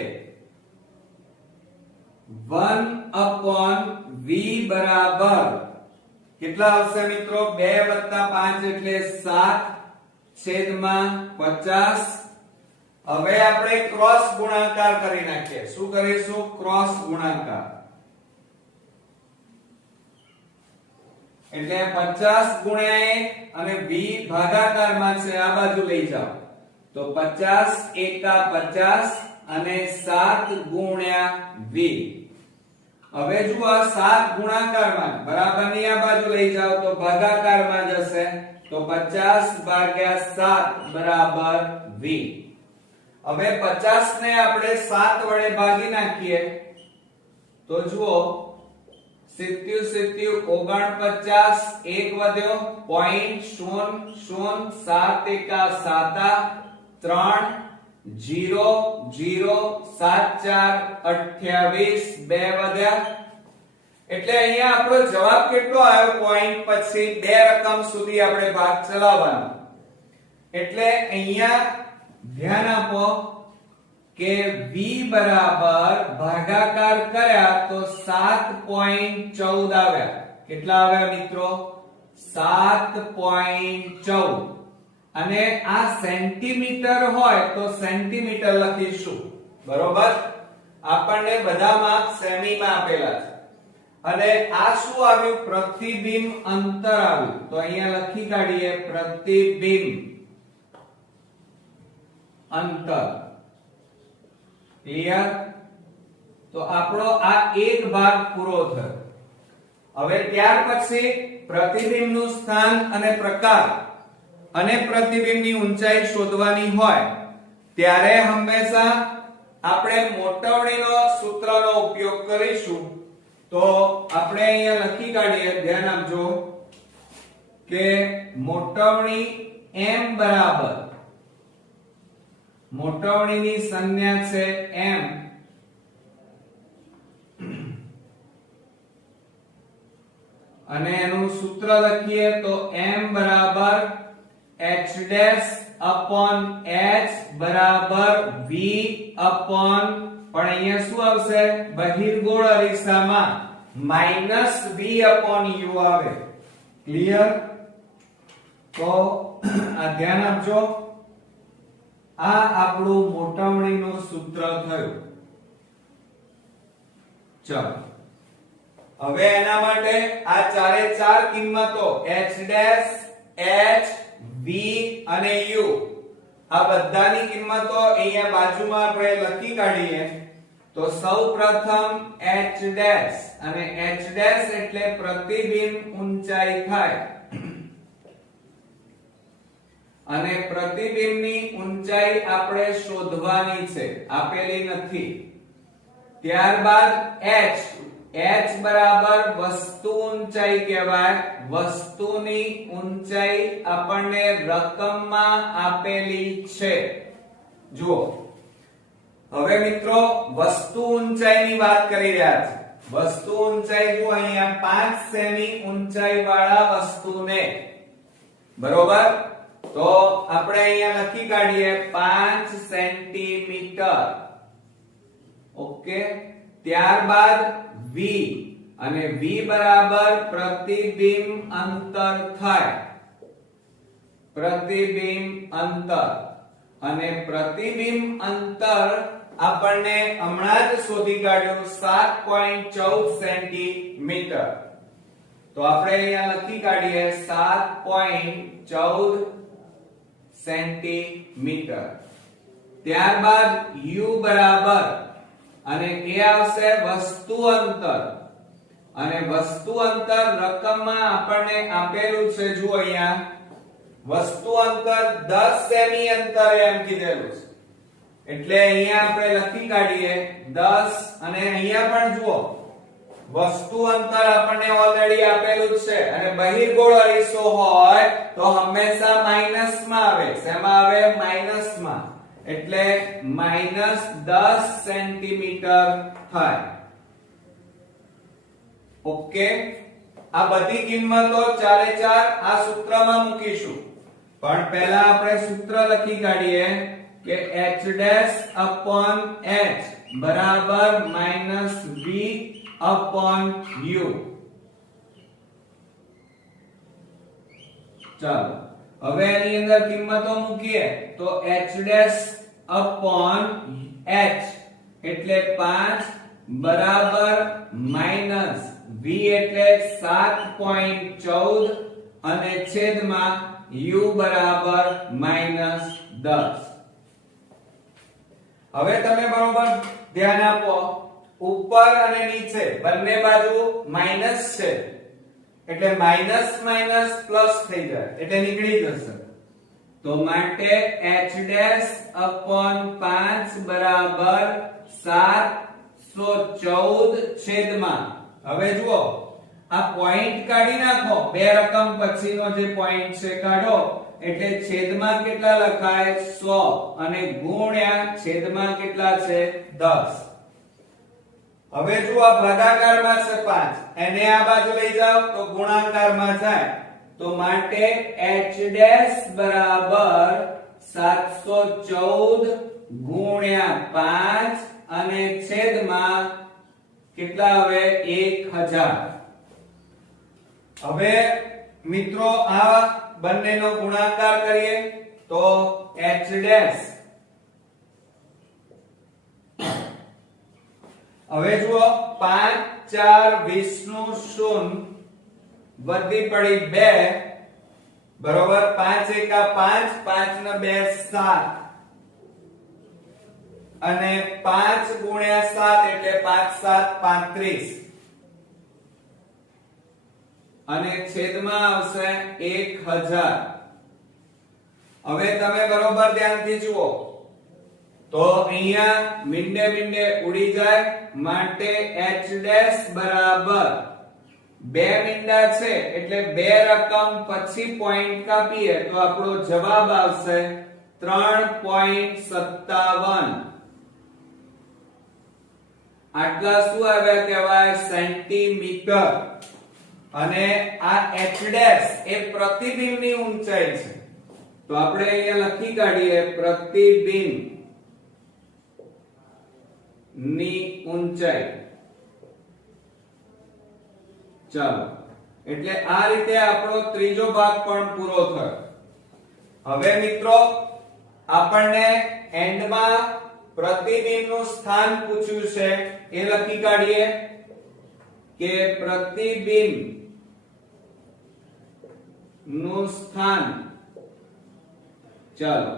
1/v બરાબર કેટલા આવશે મિત્રો? 2 વત્તા 5 એટલે 7/50. હવે આપણે ક્રોસ ગુણાકાર કરી નાખીએ. શું કરીશું? ક્રોસ ગુણાકાર. એટલે 50 ગુણ્યા 1 અને v ભાગાકારમાં છે, આ બાજુ લઈ જાઓ તો 50 એકા 50 અને 7 ગુણ્યા v. હવે જો આ 7 ગુણાકારમાં બરાબરની આ બાજુ લઈ જાઓ તો ભાગાકારમાં જશે તો 50 ભાગ્યા 7 બરાબર v. હવે 50 ને આપણે 7 વડે ભાગી નાખીએ તો જુઓ 77 49, 1 વધ્યો 0.00 એકા 7 3 0 0 7 4 28 2 વધ્યા. એટલે અહીંયા આપણો જવાબ કેટલો આવ્યો? પોઈન્ટ પછી બે રકમ સુધી આપણે ભાગ ચલાવવાનો. એટલે અહીંયા ધ્યાન આપો કે v બરાબર ભાગાકાર કર્યા તો 7.14 આવ્યા. કેટલા આવ્યા મિત્રો? 7.14. અને આ સેન્ટીમીટર હોય તો સેન્ટીમીટર લખીશું. બરોબર? આપણને બધા માર્ક સેમી માં આપેલા છે. અને આ શું આવ્યું? પ્રતિબિંબ અંતર આવ્યું. તો અહીંયા લખી કાઢીએ પ્રતિબિંબ અંતર. ક્લિયર? તો આપણો આ એક ભાગ પૂરો થયો. હવે ત્યાર પછી પ્રતિબિંબનું સ્થાન અને પ્રકાર અને પ્રતિબિંબની ઊંચાઈ શોધવાની હોય ત્યારે હંમેશા આપણે મોટવણીનો સૂત્રનો ઉપયોગ કરીશું. તો આપણે અહીંયા લખી કાઢીએ, ધ્યાન આપજો કે મોટવણી m બરાબર, મોટવણીની સંજ્ઞા છે m, અને એનું સૂત્ર લખીએ તો m બરાબર h ડેશ upon h બરાબર v upon, પણ અહીંયા શું આવશે? બહિર્ગોળ અરીસામાં -v upon u આવે. ક્લિયર? તો આ ધ્યાન આપજો. આ આપણું મોટવણીનું સૂત્ર થયું. ચાલો હવે એના માટે આ ચારે ચાર કિંમતો h ડેશ, h, v અને u આ બધાની કિંમતો અહીંયા બાજુમાં આપણે લખી કાઢીએ તો સૌપ્રથમ h ડેશ અને h ડેશ એટલે પ્રતિબિંબ ઊંચાઈ થાય અને પ્રતિબિંબની ઊંચાઈ આપણે શોધવાની છે, આપેલી નથી. ત્યારબાદ h બરાબર વસ્તુ ઊંચાઈ કહેવાય. વસ્તુની ઊંચાઈ આપણને રકમમાં આપેલી છે. જુઓ હવે મિત્રો વસ્તુ ઊંચાઈની વાત કરી રહ્યા છે. વસ્તુ ઊંચાઈ જો અહીંયા 5 સેમી ઊંચાઈ વાળા વસ્તુને, બરોબર, તો આપણે અહીંયા લખી કાઢીએ 5 સેન્ટીમીટર. ઓકે, ત્યારબાદ v અને v બરાબર પ્રતિબિંબ અંતર થાય. પ્રતિબિંબ અંતર અને પ્રતિબિંબ અંતર આપણને હમણાં જ શોધી કાઢ્યું 7.14 સેન્ટીમીટર. તો આપણે અહીંયા લખી કાઢીએ 7.14 સેન્ટીમીટર. ત્યારબાદ u બરાબર અને એ આવશે વસ્તુ અંતર અને વસ્તુ અંતર રકમમાં આપણને આપેલું છે. જુઓ અહીંયા વસ્તુ અંતર 10 સેમી અંતર એમ કીધેલું છે, એટલે અહીંયા આપણે લખી કાઢીએ 10 અને અહીંયા પણ જુઓ વસ્તુ અંતર આપણને ઓલરેડી આપેલું જ છે અને બહિર્ગોળ અરીસો હોય તો હંમેશા માઈનસ માં આવે. શેમાં આવે? માઈનસ માં. એટલે -10 સેન્ટીમીટર થાય. ઓકે, આ બધી કિંમતો ચારે ચાર આ સૂત્રમાં મૂકીશું, પણ પહેલા આપણે સૂત્ર લખી કાઢીએ કે h ડેશ upon h બરાબર -v upon u. ચાલો હવે એની અંદર કિંમતો મૂકીએ તો h ડેશ upon h એટલે 5 બરાબર માઈનસ v એટલે 7.14 અને છેદમાં u બરાબર -10. હવે તમે બરોબર ધ્યાન આપો, ઉપર અને નીચે બંને બાજુ માઈનસ છે એટલે માઈનસ માઈનસ પ્લસ થઈ જાય એટલે નીકળી જશે. તો માટે h ડેશ upon 5 બરાબર 714 છેદમાં, હવે જુઓ આ પોઈન્ટ કાઢી નાખો, બે રકમ પછીનો જે પોઈન્ટ છે કાઢો એટલે છેદમાં કેટલા લખાય 100 અને ગુણ્યા છેદમાં કેટલા છે 10. હવે જો આ ભાગાકારમાં છે 5, એને આ બાજુ લઈ જાઓ તો ગુણાકારમાં જાય. તો માટે h ડેશ બરાબર 714 ગુણ્યા 5 અને છેદમાં કેટલા આવે 1000. હવે મિત્રો આ બંનેનો ગુણાકાર કરીએ તો h ડેશ, હવે જુઓ 5 4 20 નું શૂન્ય વધી પડી 2, બરોબર, 5 એકા 5, 5 ને 2 7 અને 5 ગુણ્યા 7 એટલે 5 7 35 અને છેદમાં આવશે 1000. હવે તમે બરોબર ધ્યાનથી જુઓ તો અહીંયા મીંડે મીંડે ઉડી જાય, માટે h ડેશ બરાબર બે મીંડા છે એટલે બે રકમ પછી પોઈન્ટ કાપીએ તો આપણો જવાબ આવશે 3.57. આટલા શું આવ્યા કહેવાય સેન્ટીમીટર. અને આ h ડેશ એ પ્રતિબિંબની ઊંચાઈ છે, તો આપણે અહીંયા લખી કાઢીએ પ્રતિબિંબ ની ઊંચાઈ. ચાલો, એટલે આ રીતે આપણો ત્રીજો ભાગ પણ પૂરો થયો. હવે મિત્રો આપણને એન્ડમાં પ્રતિબિંબનું સ્થાન પૂછ્યું છે, એ લખી કાઢીએ કે પ્રતિબિંબ નું સ્થાન. ચાલો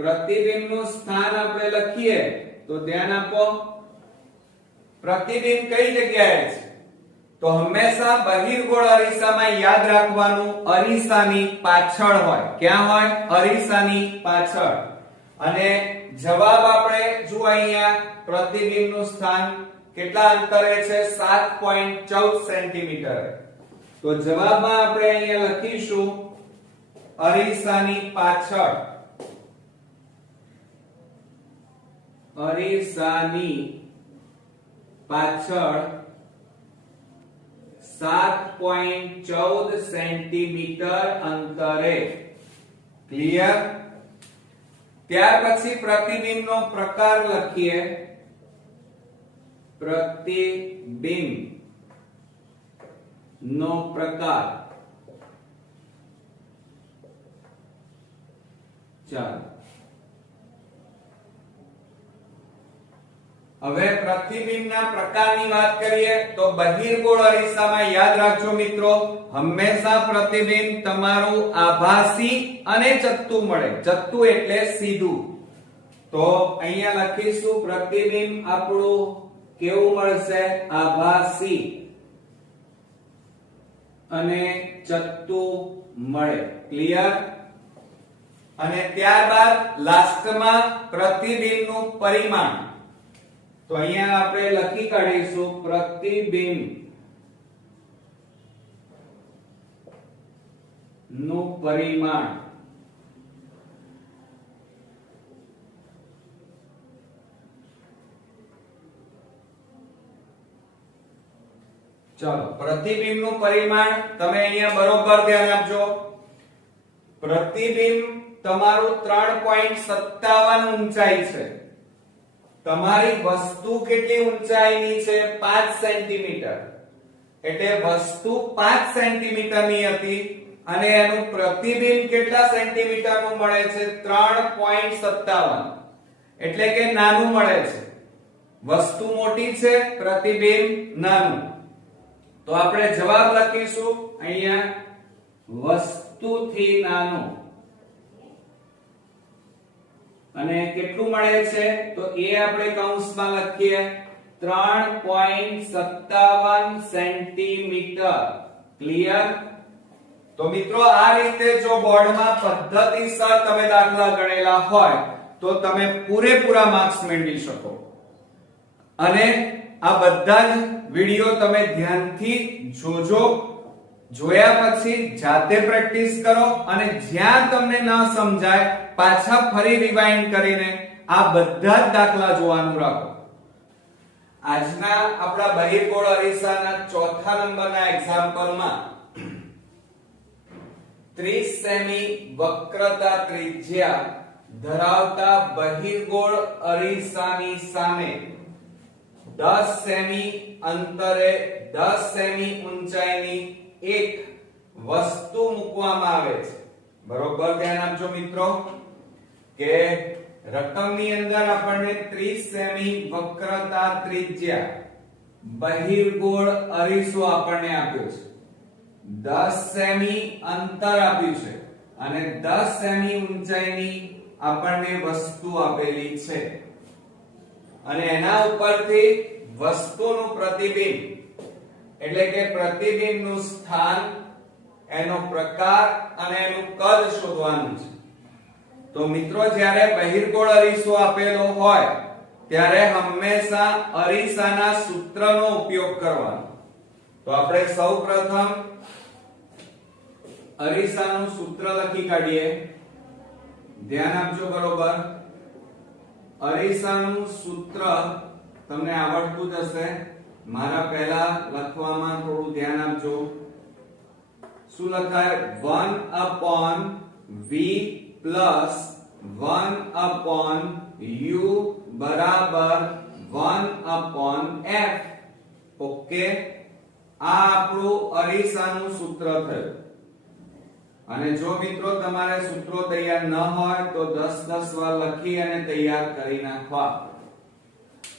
પ્રતિબિંબનું સ્થાન આપણે લખીએ તો ધ્યાન આપો પ્રતિબિંબ કઈ જગ્યાએ છે તો હંમેશા બહિર્ગોળ અરીસામાં યાદ રાખવાનું અરીસાની પાછળ હોય ક્યાં હોય અરીસાની પાછળ અને જવાબ આપણે જો અહીંયા પ્રતિબિંબનું સ્થાન કેટલા અંતરે છે 7.14 સેન્ટીમીટર તો જવાબમાં આપણે અહીંયા લખીશું અરીસાની પાછળ અરીસાની પાછળ 7.14 સેન્ટીમીટર અંતરે ક્લિયર ત્યાર પછી પ્રતિબિંબનો પ્રકાર લખીએ પ્રતિબિંબ નો પ્રકાર ચાલો હવે પ્રતિબિંબના પ્રકારની વાત કરીએ તો બહિર્ગોળ અરીસામાં યાદ રાખજો મિત્રો હંમેશા પ્રતિબિંબ તમારું આભાસી અને ચત્તુ મળે ચત્તુ એટલે સીધું તો અહીંયા લખીશું પ્રતિબિંબ આપણું કેવું મળશે આભાસી અને ચત્તુ મળે ક્લિયર અને ત્યારબાદ લાસ્ટમાં પ્રતિબિંબનું પરિમાણ તો અહીંયા આપણે લખી કાઢીશું પ્રતિબિંબ નું પરિમાણ ચાલો પ્રતિબિંબનું પરિમાણ તમે અહીંયા બરોબર ધ્યાન આપજો પ્રતિબિંબ તમારું 3.57 ઊંચાઈ છે તમારી વસ્તુ કેટલી ઊંચાઈની છે 5 સેન્ટીમીટર એટલે વસ્તુ 5 સેન્ટીમીટર ની હતી અને એનું પ્રતિબિંબ કેટલા સેન્ટીમીટર નું મળે છે 3.57 એટલે કે નાનું મળે છે વસ્તુ મોટી છે પ્રતિબિંબ નાનું તો આપણે જવાબ લખીશું અહીંયા વસ્તુથી નાનું અને કેટલું મળે છે તો એ આપણે કૌંસમાં લખીએ 3.57 સેન્ટીમીટર ક્લિયર તો મિત્રો આ રીતે જો બોર્ડમાં પદ્ધતિસર તમે દાખલા ગણેલા હોય તો તમે પૂરેપૂરા માર્ક્સ મેળવી શકો અને આ બધા જ વિડિયો તમે ધ્યાનથી જોજો જોયા પછી જાતે પ્રેક્ટિસ કરો અને જ્યાં તમને ન સમજાય પાછા ફરી રિવાઇન્ડ કરીને આ બધા જ દાખલા જોવાનું રાખો આજના આપણા બહિર્ગોળ અરીસાના ચોથા નંબરના એક્ઝામ્પલમાં 30 સેમી વક્રતા ત્રિજ્યા ધરાવતા બહિર્ગોળ અરીસાની સામે 10 સેમી અંતરે 10 સેમી ઊંચાઈની એક વસ્તુ મૂકવામાં આવે છે બરોબર ધ્યાન આપજો મિત્રો કે રકમની અંદર આપણને 30 સેમી વક્રતા ત્રિજ્યા બહિર્ગોળ અરીસો આપણને આપ્યો છે 10 સેમી અંતર આપ્યું છે અને 10 સેમી ઊંચાઈની આપણને વસ્તુ આપેલી છે અને એના ઉપરથી વસ્તુનું પ્રતિબિંબ એટલે કે પ્રતિબિંબનું સ્થાન એનો પ્રકાર અને એનું કદ શોધવાનું છે તો મિત્રો જ્યારે બહિર્ગોળ અરીસો આપેલો હોય ત્યારે હંમેશા અરીસાના સૂત્રનો ઉપયોગ કરવાનો તો આપણે સૌપ્રથમ અરીસાનું સૂત્ર લખી કાઢીએ ધ્યાન આપજો બરોબર અરીસાનું સૂત્ર તમને આવડતું જ હશે મારા પહેલા લખવામાં થોડું ધ્યાન આપજો શું લખાય 1/v plus 1/u બરાબર 1/f ઓકે આ આપણું અરીસાનું સૂત્ર થયું અને જો મિત્રો તમારે સૂત્રો તૈયાર ન હોય તો 10 વાર લખી અને તૈયાર કરી નાખવા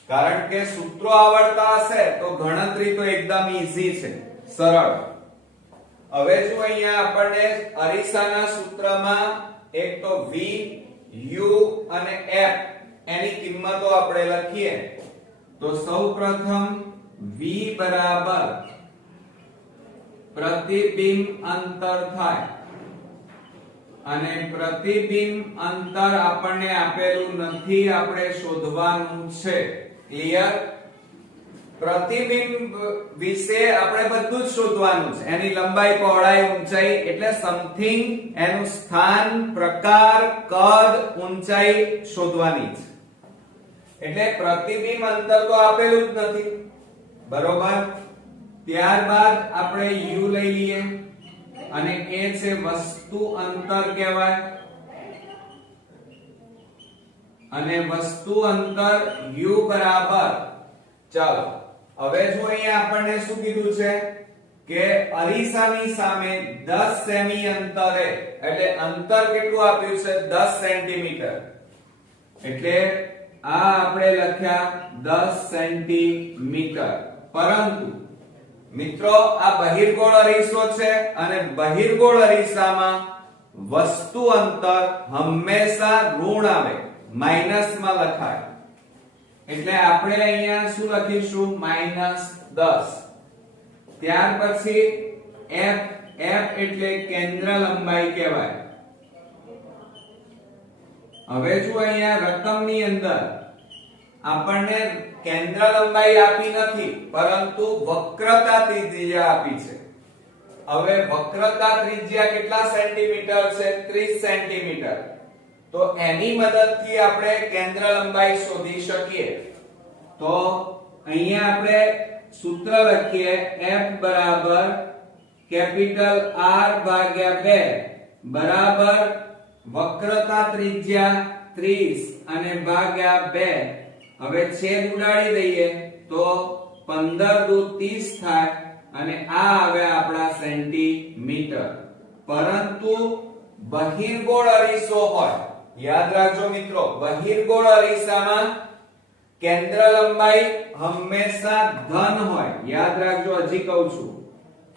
કારણ કે સૂત્રો આવડતા હશે તો ગણતરી તો એકદમ ઈઝી છે સરળ હવે જો અહીંયા આપણને અરીસાના સૂત્રમાં એક તો v u અને f એની કિંમતો આપણે લખીએ તો સૌપ્રથમ v બરાબર પ્રતિબિંબ અંતર થાય અને પ્રતિબિંબ અંતર આપણને આપેલું નથી, આપણે શોધવાનું છે. ક્લિયર? પ્રતિબિંબ વિશે આપણે બધું જ શોધવાનું છે, એની લંબાઈ, પહોળાઈ, ઊંચાઈ, એટલે સમથિંગ એનું સ્થાન, પ્રકાર, કદ, ઊંચાઈ શોધવાની છે. એટલે પ્રતિબિંબ અંતર તો આપેલું જ નથી, બરોબર. ત્યારબાદ આપણે u લઈ લઈએ અને એ છે વસ્તુ અંતર કહેવાય, અને વસ્તુ અંતર u બરાબર, ચાલો હવે જો અહીંયા આપણને શું કીધું છે કે અરીસાની સામે 10 સેમી અંતરે, એટલે અંતર કેટલું આપ્યું છે 10 સેન્ટીમીટર, એટલે આ આપણે લખ્યા 10 સેન્ટીમીટર. પરંતુ મિત્રો આ બહિર્ગોળ અરીસો છે અને બહિર્ગોળ અરીસામાં વસ્તુ અંતર હંમેશા ઋણ આવે, માઈનસમાં લખાય. એટલે આપણે અહીંયા શું લખીશું -10. ત્યાર પછી f એટલે કેન્દ્ર લંબાઈ કહેવાય. હવે જો અહીંયા રકમની અંદર આપણને કેન્દ્ર લંબાઈ આપી નથી, પરંતુ વક્રતા ત્રિજ્યા આપી છે. હવે વક્રતા ત્રિજ્યા કેટલા સેન્ટીમીટર છે? 30 સેન્ટીમીટર. તો એની મદદથી આપણે કેન્દ્ર લંબાઈ શોધી શકીએ. તો અહીંયા આપણે સૂત્ર લખીએ f બરાબર કેપિટલ R ભાગ્યા 2 બરાબર વક્રતા ત્રિજ્યા 30 અને ભાગ્યા 2. હવે છેદ ઉડાડી દઈએ તો 15 દુ 30 થાય અને આ આવે આપણા સેન્ટીમીટર. પરંતુ બહિર્ગોળ અરીસો હોય, યાદ રાખજો મિત્રો, બહિર્ગોળ અરીસામાં કેન્દ્ર લંબાઈ હંમેશા ધન હોય. યાદ રાખજો, હજી કહું છું,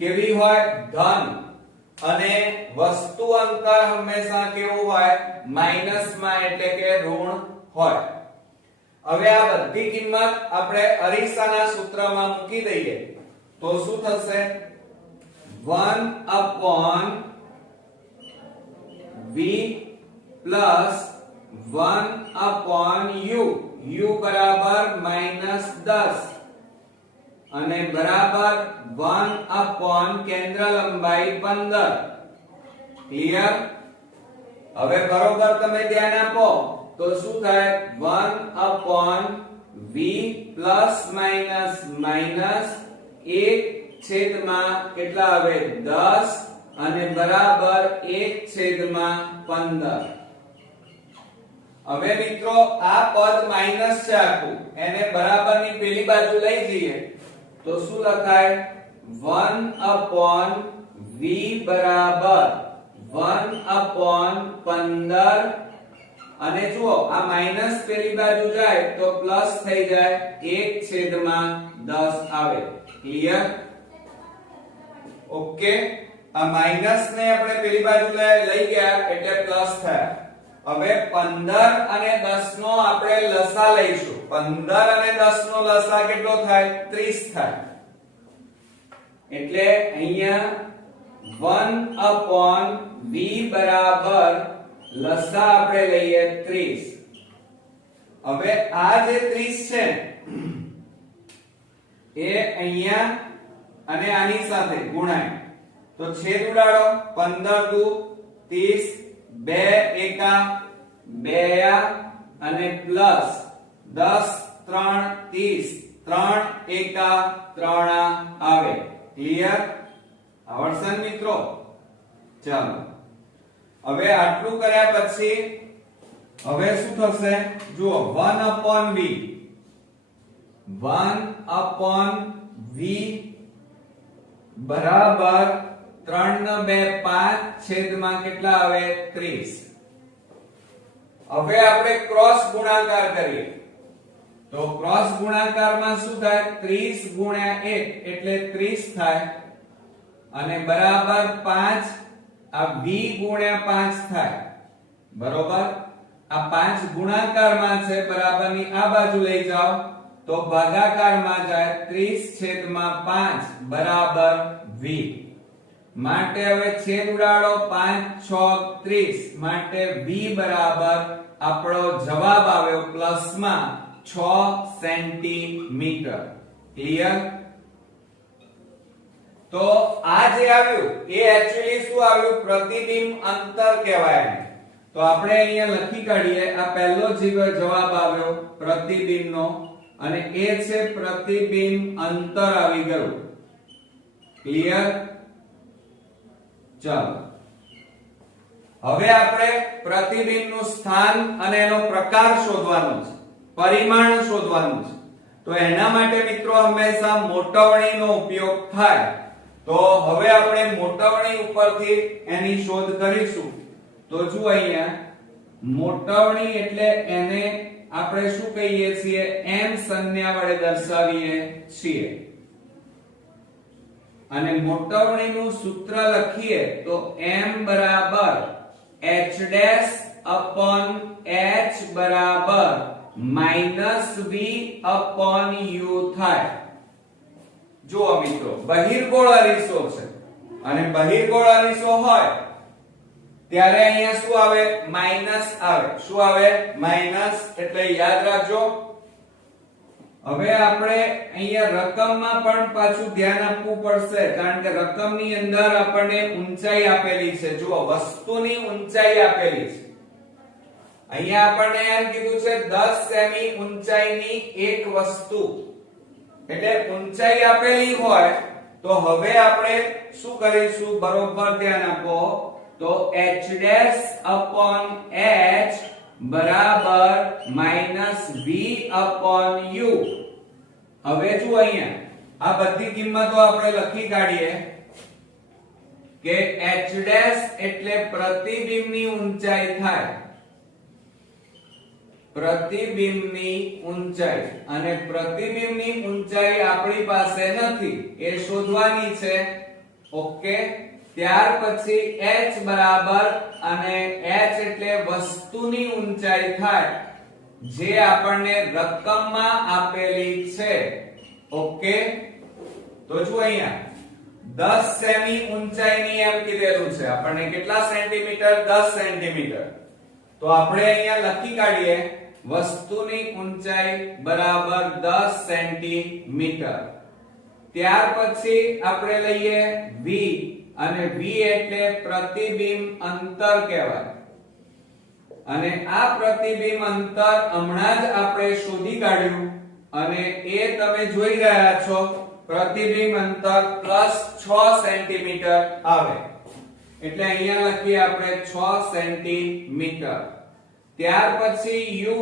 કેવી હોય? ધન. અને વસ્તુ અંતર હંમેશા કેવું હોય? માઈનસમાં, એટલે કે ઋણ હોય. હવે આ બધી કિંમત આપણે અરીસાના સૂત્રમાં મૂકી દઈએ તો શું થશે? 1/v પ્લસ 1/u, u બરાબર -10 અને બરાબર 1/ કેન્દ્ર લંબાઈ 15. ક્લિયર? હવે બરોબર તમે ધ્યાન આપો તો શું થાય? 1/v પ્લસ માઈનસ માઈનસ 1/, કેટલા આવે? 10 અને બરાબર 1/15. હવે મિત્રો આ પદ માઈનસ છે આખું, એને બરાબરની પેલી બાજુ લઈ જઈએ તો શું લખાય? 1/v બરાબર 1/15. અને જુઓ આ માઈનસ પેલી બાજુ જાય તો પ્લસ થઈ જાય, 1/10 આવે. ક્લિયર? ઓકે. આ માઈનસ ને આપણે પેલી બાજુ લઈ ગયા એટલે પ્લસ થયા. હવે 15 અને 10 નો આપણે લસા લઈશું. 15 અને 10 નો લસા કેટલો થાય? 30 થાય. એટલે અહીંયા 1/v બરાબર લસા આપણે લઈએ 30. હવે આ જે 30 છે એ અહીંયા અને આની સાથે ગુણાય તો છેદ ઉડાડો. 15 દુ 30, 2 એકા 2 અને પ્લસ 10 3 30, 3 એકા 3 આવે. ક્લિયર? આવડશે મિત્રો? ચાલો હવે આટલું કર્યા પછી હવે શું થશે? જુઓ 1/v 1/v બરાબર 3 ને 2 5 છેદમાં કેટલા આવે? 30. હવે આપણે ક્રોસ ગુણાકાર કરીએ તો ક્રોસ ગુણાકારમાં શું થાય? 30 ગુણ્યા 1 એટલે 30 થાય અને બરાબર 5. આ v ગુણ્યા 5 થાય, બરોબર. આ 5 ગુણાકારમાં છે, બરાબરની આ બાજુ લઈ જાઓ તો ભાગાકારમાં જાય 30/5 બરાબર v. માટે હવે છેદ ઉડાડો 5 6 30 માટે v બરાબર આપણો જવાબ આવ્યો પ્લસમાં 6 સેન્ટીમીટર. ક્લિયર? તો આ જે આવ્યું એ એક્ચ્યુઅલી શું આવ્યું? પ્રતિબિંબ અંતર કહેવાય. તો આપણે અહીંયા લખી કાઢીએ. આ પહેલો જવાબ આવ્યો પ્રતિબિંબનો અને એ છે પ્રતિબિંબ અંતર આવી ગયું. ક્લિયર? ચાલો હવે આપણે પ્રતિબિંબનું સ્થાન અને એનો પ્રકાર શોધવાનો છે, પરિમાણ શોધવાનું છે. તો એના માટે મિત્રો હંમેશા મોટવણીનો ઉપયોગ થાય. તો હવે આપણે મોટવણી ઉપરથી એની શોધ કરીશું. તો જુઓ અહીંયા મોટવણી એટલે એને આપણે શું કહીએ છીએ? m સંજ્ઞા વડે દર્શાવીએ છીએ. અને મોટવણીનું સૂત્ર લખીએ તો m બરાબર h ડેશ upon h બરાબર -v upon u થાય. જુઓ મિત્રો, બહિર્ગોળ અરીસો છે અને બહિર્ગોળ અરીસો હોય ત્યારે અહીંયા શું આવે? માઈનસ આવે. શું આવે? માઈનસ. એટલે યાદ રાખજો. હવે આપણે અહીંયા રકમમાં પણ પાછું ધ્યાન આપવું પડશે, કારણ કે રકમની અંદર આપણને ઊંચાઈ આપેલી છે. જુઓ, વસ્તુની ઊંચાઈ આપેલી છે. અહીંયા આપણને એમ કીધું છે 10 સેમી ઊંચાઈની એક વસ્તુ. એટલે ઊંચાઈ આપેલી હોય તો હવે આપણે શું કરીશું? બરોબર ધ્યાન આપો. તો h ડેશ upon h બરાબર -v upon u. હવે જુઓ અહીંયા આ બધી કિંમતો આપણે લખી કાઢીએ કે h ડેશ એટલે પ્રતિબિંબની ઊંચાઈ થાય. પ્રતિબિંબની ઊંચાઈ, અને પ્રતિબિંબની ઊંચાઈ આપણી પાસે નથી, એ શોધવાની છે. ઓકે, ત્યાર પછી h બરાબર, અને h એટલે વસ્તુની ઊંચાઈ થાય જે આપણને રકમમાં આપેલી છે. ઓકે, તો જો અહીંયા 10 સેમી ઊંચાઈની એમ કીધેલું છે. આપણને કેટલા સેન્ટીમીટર? 10 સેન્ટીમીટર. તો આપણે અહીંયા લખી કાઢીએ વસ્તુની ઊંચાઈ બરાબર 10 સેન્ટીમીટર. ત્યાર પછી આપણે લઈએ v, અને v એટલે પ્રતિબિંબ અંતર કહેવાય. અને આ પ્રતિબિંબ અંતર હમણાં જ આપણે શોધી કાઢ્યું અને એ તમે જોઈ રહ્યા છો. પ્રતિબિંબ અંતર +6 સેન્ટીમીટર આવે. એટલે અહીંયા લખીએ આપણે 6 સેન્ટીમીટર. ત્યાર પછી u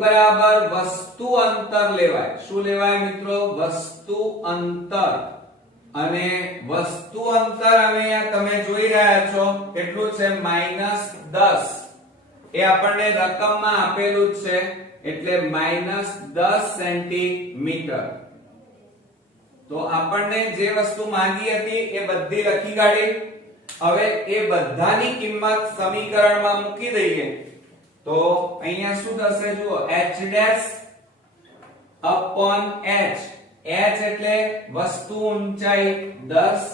બરાબર વસ્તુ અંતર લેવાય. શું લેવાય મિત્રો? વસ્તુ અંતર. અને વસ્તુ અંતર અહીંયા તમે જોઈ રહ્યા છો કેટલું છે? -10. એ આપણને રકમમાં આપેલું છે, એટલે -10 સેન્ટીમીટર. તો આપણને જે વસ્તુ માંગી હતી એ બધી લખી કાઢી. હવે એ બધાની કિંમત સમીકરણમાં મૂકી દઈએ તો અહીંયા શું થશે? જુઓ, h dash upon h. h એટલે વસ્તુ ઊંચાઈ 10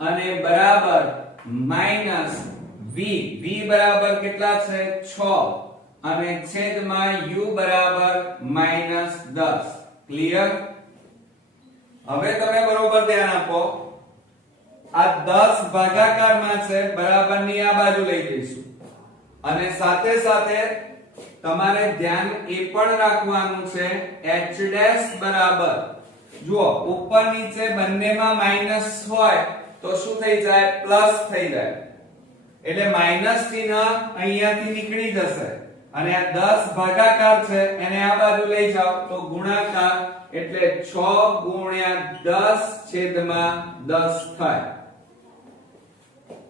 અને બરાબર -v. v બરાબર કેટલા છે? 6 અને છેદમાં u બરાબર -10. ક્લિયર? હવે તમે બરોબર ધ્યાન આપો. આ 10 ભાગાકારમાં છે, બરાબરની આ બાજુ લઈ જઈશું. અને સાથે સાથે તમારે ધ્યાન એ પણ રાખવાનું છે h ડેશ બરાબર, જુઓ ઉપર નીચે બંનેમાં માઈનસ હોય તો શું થઈ જાય? પ્લસ થઈ જાય. એટલે માઈનસ ચિહ્ન અહીંયાથી નીકળી જશે અને આ 10 ભાગાકાર છે એને આ બાજુ લઈ જાઓ તો ગુણાકાર, એટલે 6 ગુણ્યા 10/10 થાય.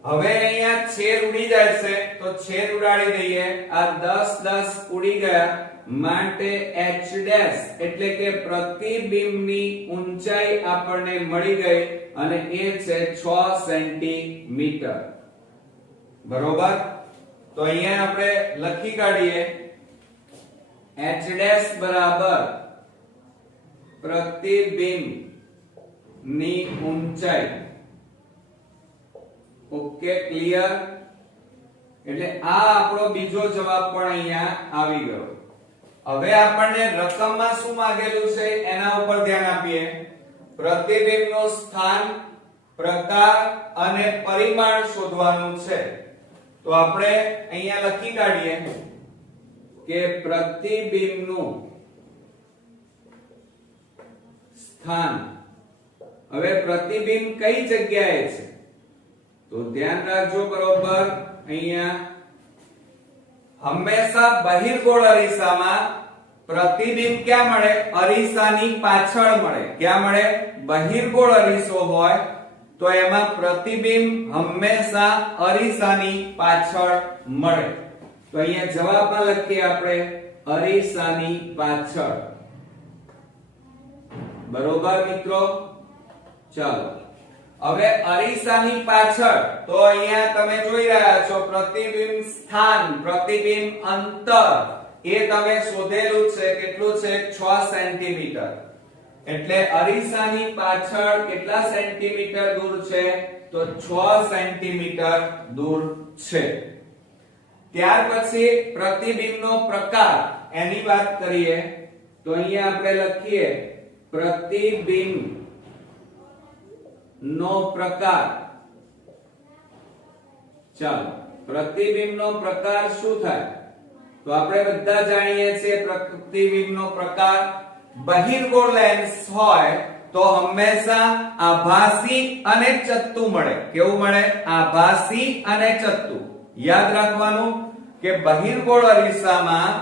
હવે અહીંયા છેદ ઉડી જાય છે તો છેદ ઉડાડી દઈએ. આ 10 ઉડી ગયા માટે h ડેશ એટલે કે પ્રતિબિંબની ઊંચાઈ આપણને મળી ગઈ અને એ છે 6 સેન્ટીમીટર. બરોબર? તો અહીંયા આપણે લખી કાઢીએ h ડેશ બરાબર પ્રતિબિંબ ની ઊંચાઈ. Okay, clear? એટલે આ આપણો બીજો જવાબ પણ અહીંયા આવી ગયો. હવે આપણને રકમમાં શું માંગેલું છે એના ઉપર ધ્યાન આપીએ. પ્રતિબિંબનું સ્થાન, પ્રકાર અને પરિમાણ શોધવાનું છે. તો આપણે અહીંયા લખી કાઢીએ કે પ્રતિબિંબનું સ્થાન. હવે પ્રતિબિંબ કઈ જગ્યાએ છે તો ધ્યાન રાખજો બરોબર. અહીંયા હંમેશા બહિર્ગોળ અરીસામાં પ્રતિબિંબ ક્યાં મળે? અરીસાની પાછળ મળે. ક્યાં મળે? બહિર્ગોળ અરીસો હોય તો એમાં પ્રતિબિંબ હંમેશા અરીસાની પાછળ મળે. તો અહીંયા જવાબમાં લખીએ આપણે અરીસાની પાછળ. બરોબર મિત્રો? ચાલો હવે અરીસાની પાછળ તો અહીંયા તમે જોઈ રહ્યા છો પ્રતિબિંબ સ્થાન, પ્રતિબિંબ અંતર એ તમે શોધેલું છે. કેટલું છે? 6 સેન્ટીમીટર. એટલે અરીસાની પાછળ કેટલા સેન્ટીમીટર દૂર છે? તો 6 સેન્ટીમીટર દૂર છે. ત્યાર પછી પ્રતિબિંબનો પ્રકાર એની વાત કરીએ તો અહીંયા આપણે લખીએ પ્રતિબિંબ નો પ્રકાર. ચાલો, પ્રતિબિંબનો પ્રકાર શું થાય? તો આપણે બધા જાણીએ છીએ પ્રતિબિંબનો પ્રકાર બહિર્ગોળ લેન્સ હોય તો હંમેશા આભાસી અને ચત્તુ મળે. કેવું મળે? આભાસી અને ચત્તુ. યાદ રાખવાનું કે બહિર્ગોળ અરીસામાં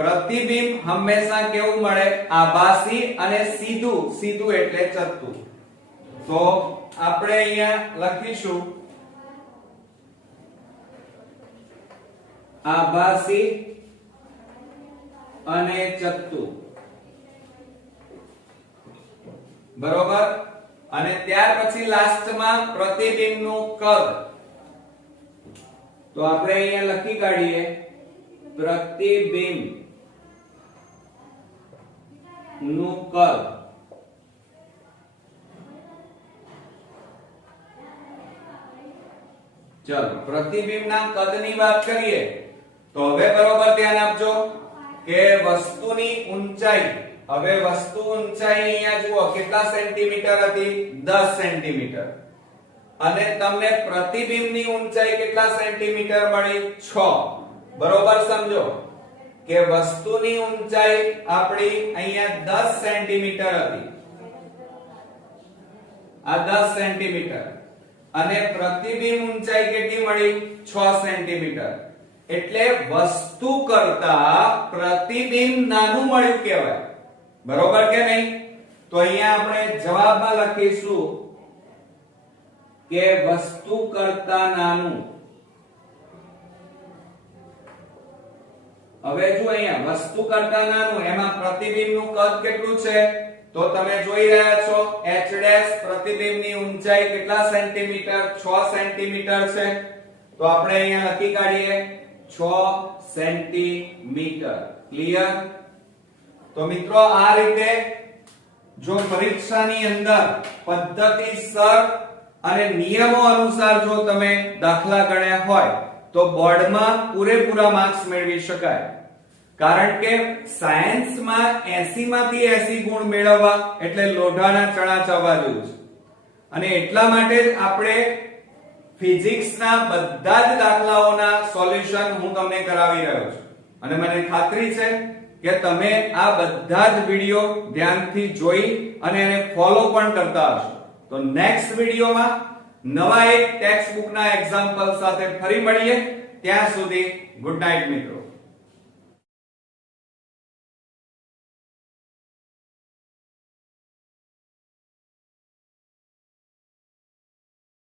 પ્રતિબિંબ હંમેશા કેવું મળે? આભાસી અને સીધું. સીધું એટલે ચત્તુ. તો આપણે અહીંયા લખીશું આભાસી અને ચત્તુ. બરોબર? અને ત્યાર પછી લાસ્ટમાં પ્રતિબિંબનું કદ. તો આપણે અહીંયા લખી કાઢીએ પ્રતિબિંબ નું કદ. ચલો, પ્રતિબિંબના કદની વાત કરીએ તો હવે બરોબર ધ્યાન આપજો કે વસ્તુની ઊંચાઈ. હવે વસ્તુ ઊંચાઈ અહીંયા જુઓ કેટલા સેન્ટીમીટર હતી? 10 સેન્ટીમીટર. અને તમને પ્રતિબિંબની ઊંચાઈ કેટલા સેન્ટીમીટર મળી? 6. બરોબર સમજો કે વસ્તુની ઊંચાઈ આપણી અહીંયા 10 સેન્ટીમીટર હતી. આ 10 સેન્ટીમીટર અને પ્રતિબિંબ ઊંચાઈ કેટલી મળી? 6 સેન્ટીમીટર. એટલે વસ્તુ કરતા પ્રતિબિંબ નાનું મળ્યું કહેવાય. બરોબર કે નહીં? તો અહીંયા આપણે જવાબમાં લખીશું કે વસ્તુ કરતા નાનું. હવે જો અહીંયા વસ્તુ કરતા નાનું એમાં પ્રતિબિંબનું કદ કેટલું છે? તો તમે જોઈ રહ્યા છો h ડેશ પ્રતિબિંબની ઊંચાઈ કેટલા સેન્ટીમીટર? 6 સેન્ટીમીટર છે. તો આપણે અહીંયા લખી કાઢીએ 6 સેન્ટીમીટર. ક્લિયર? તો મિત્રો આ રીતે જો પરીક્ષાની અંદર પદ્ધતિસર અને નિયમો અનુસાર જો તમે દાખલા ગણ્યા હોય તો બોર્ડમાં પૂરેપૂરા માર્ક્સ મેળવી શકાય. કારણ કે સાયન્સમાં 80 માંથી 80 ગુણ મેળવવા એટલે લોઢાના ચણા ચાવવા જેવું છે. અને એટલા માટે જ આપણે ફિઝિક્સના બધા જ દાખલાઓના સોલ્યુશન હું તમને કરાવી રહ્યો છું. અને મને ખાતરી છે કે તમે આ બધા જ વિડિયો ધ્યાનથી જોઈ અને એને ફોલો પણ કરતા હશો. તો નેક્સ્ટ વિડિયોમાં નવા એક ટેક્સ્ટ બુકના એક્ઝામ્પલ સાથે ફરી મળીએ. ત્યાં સુધી ગુડ નાઇટ મિત્રો.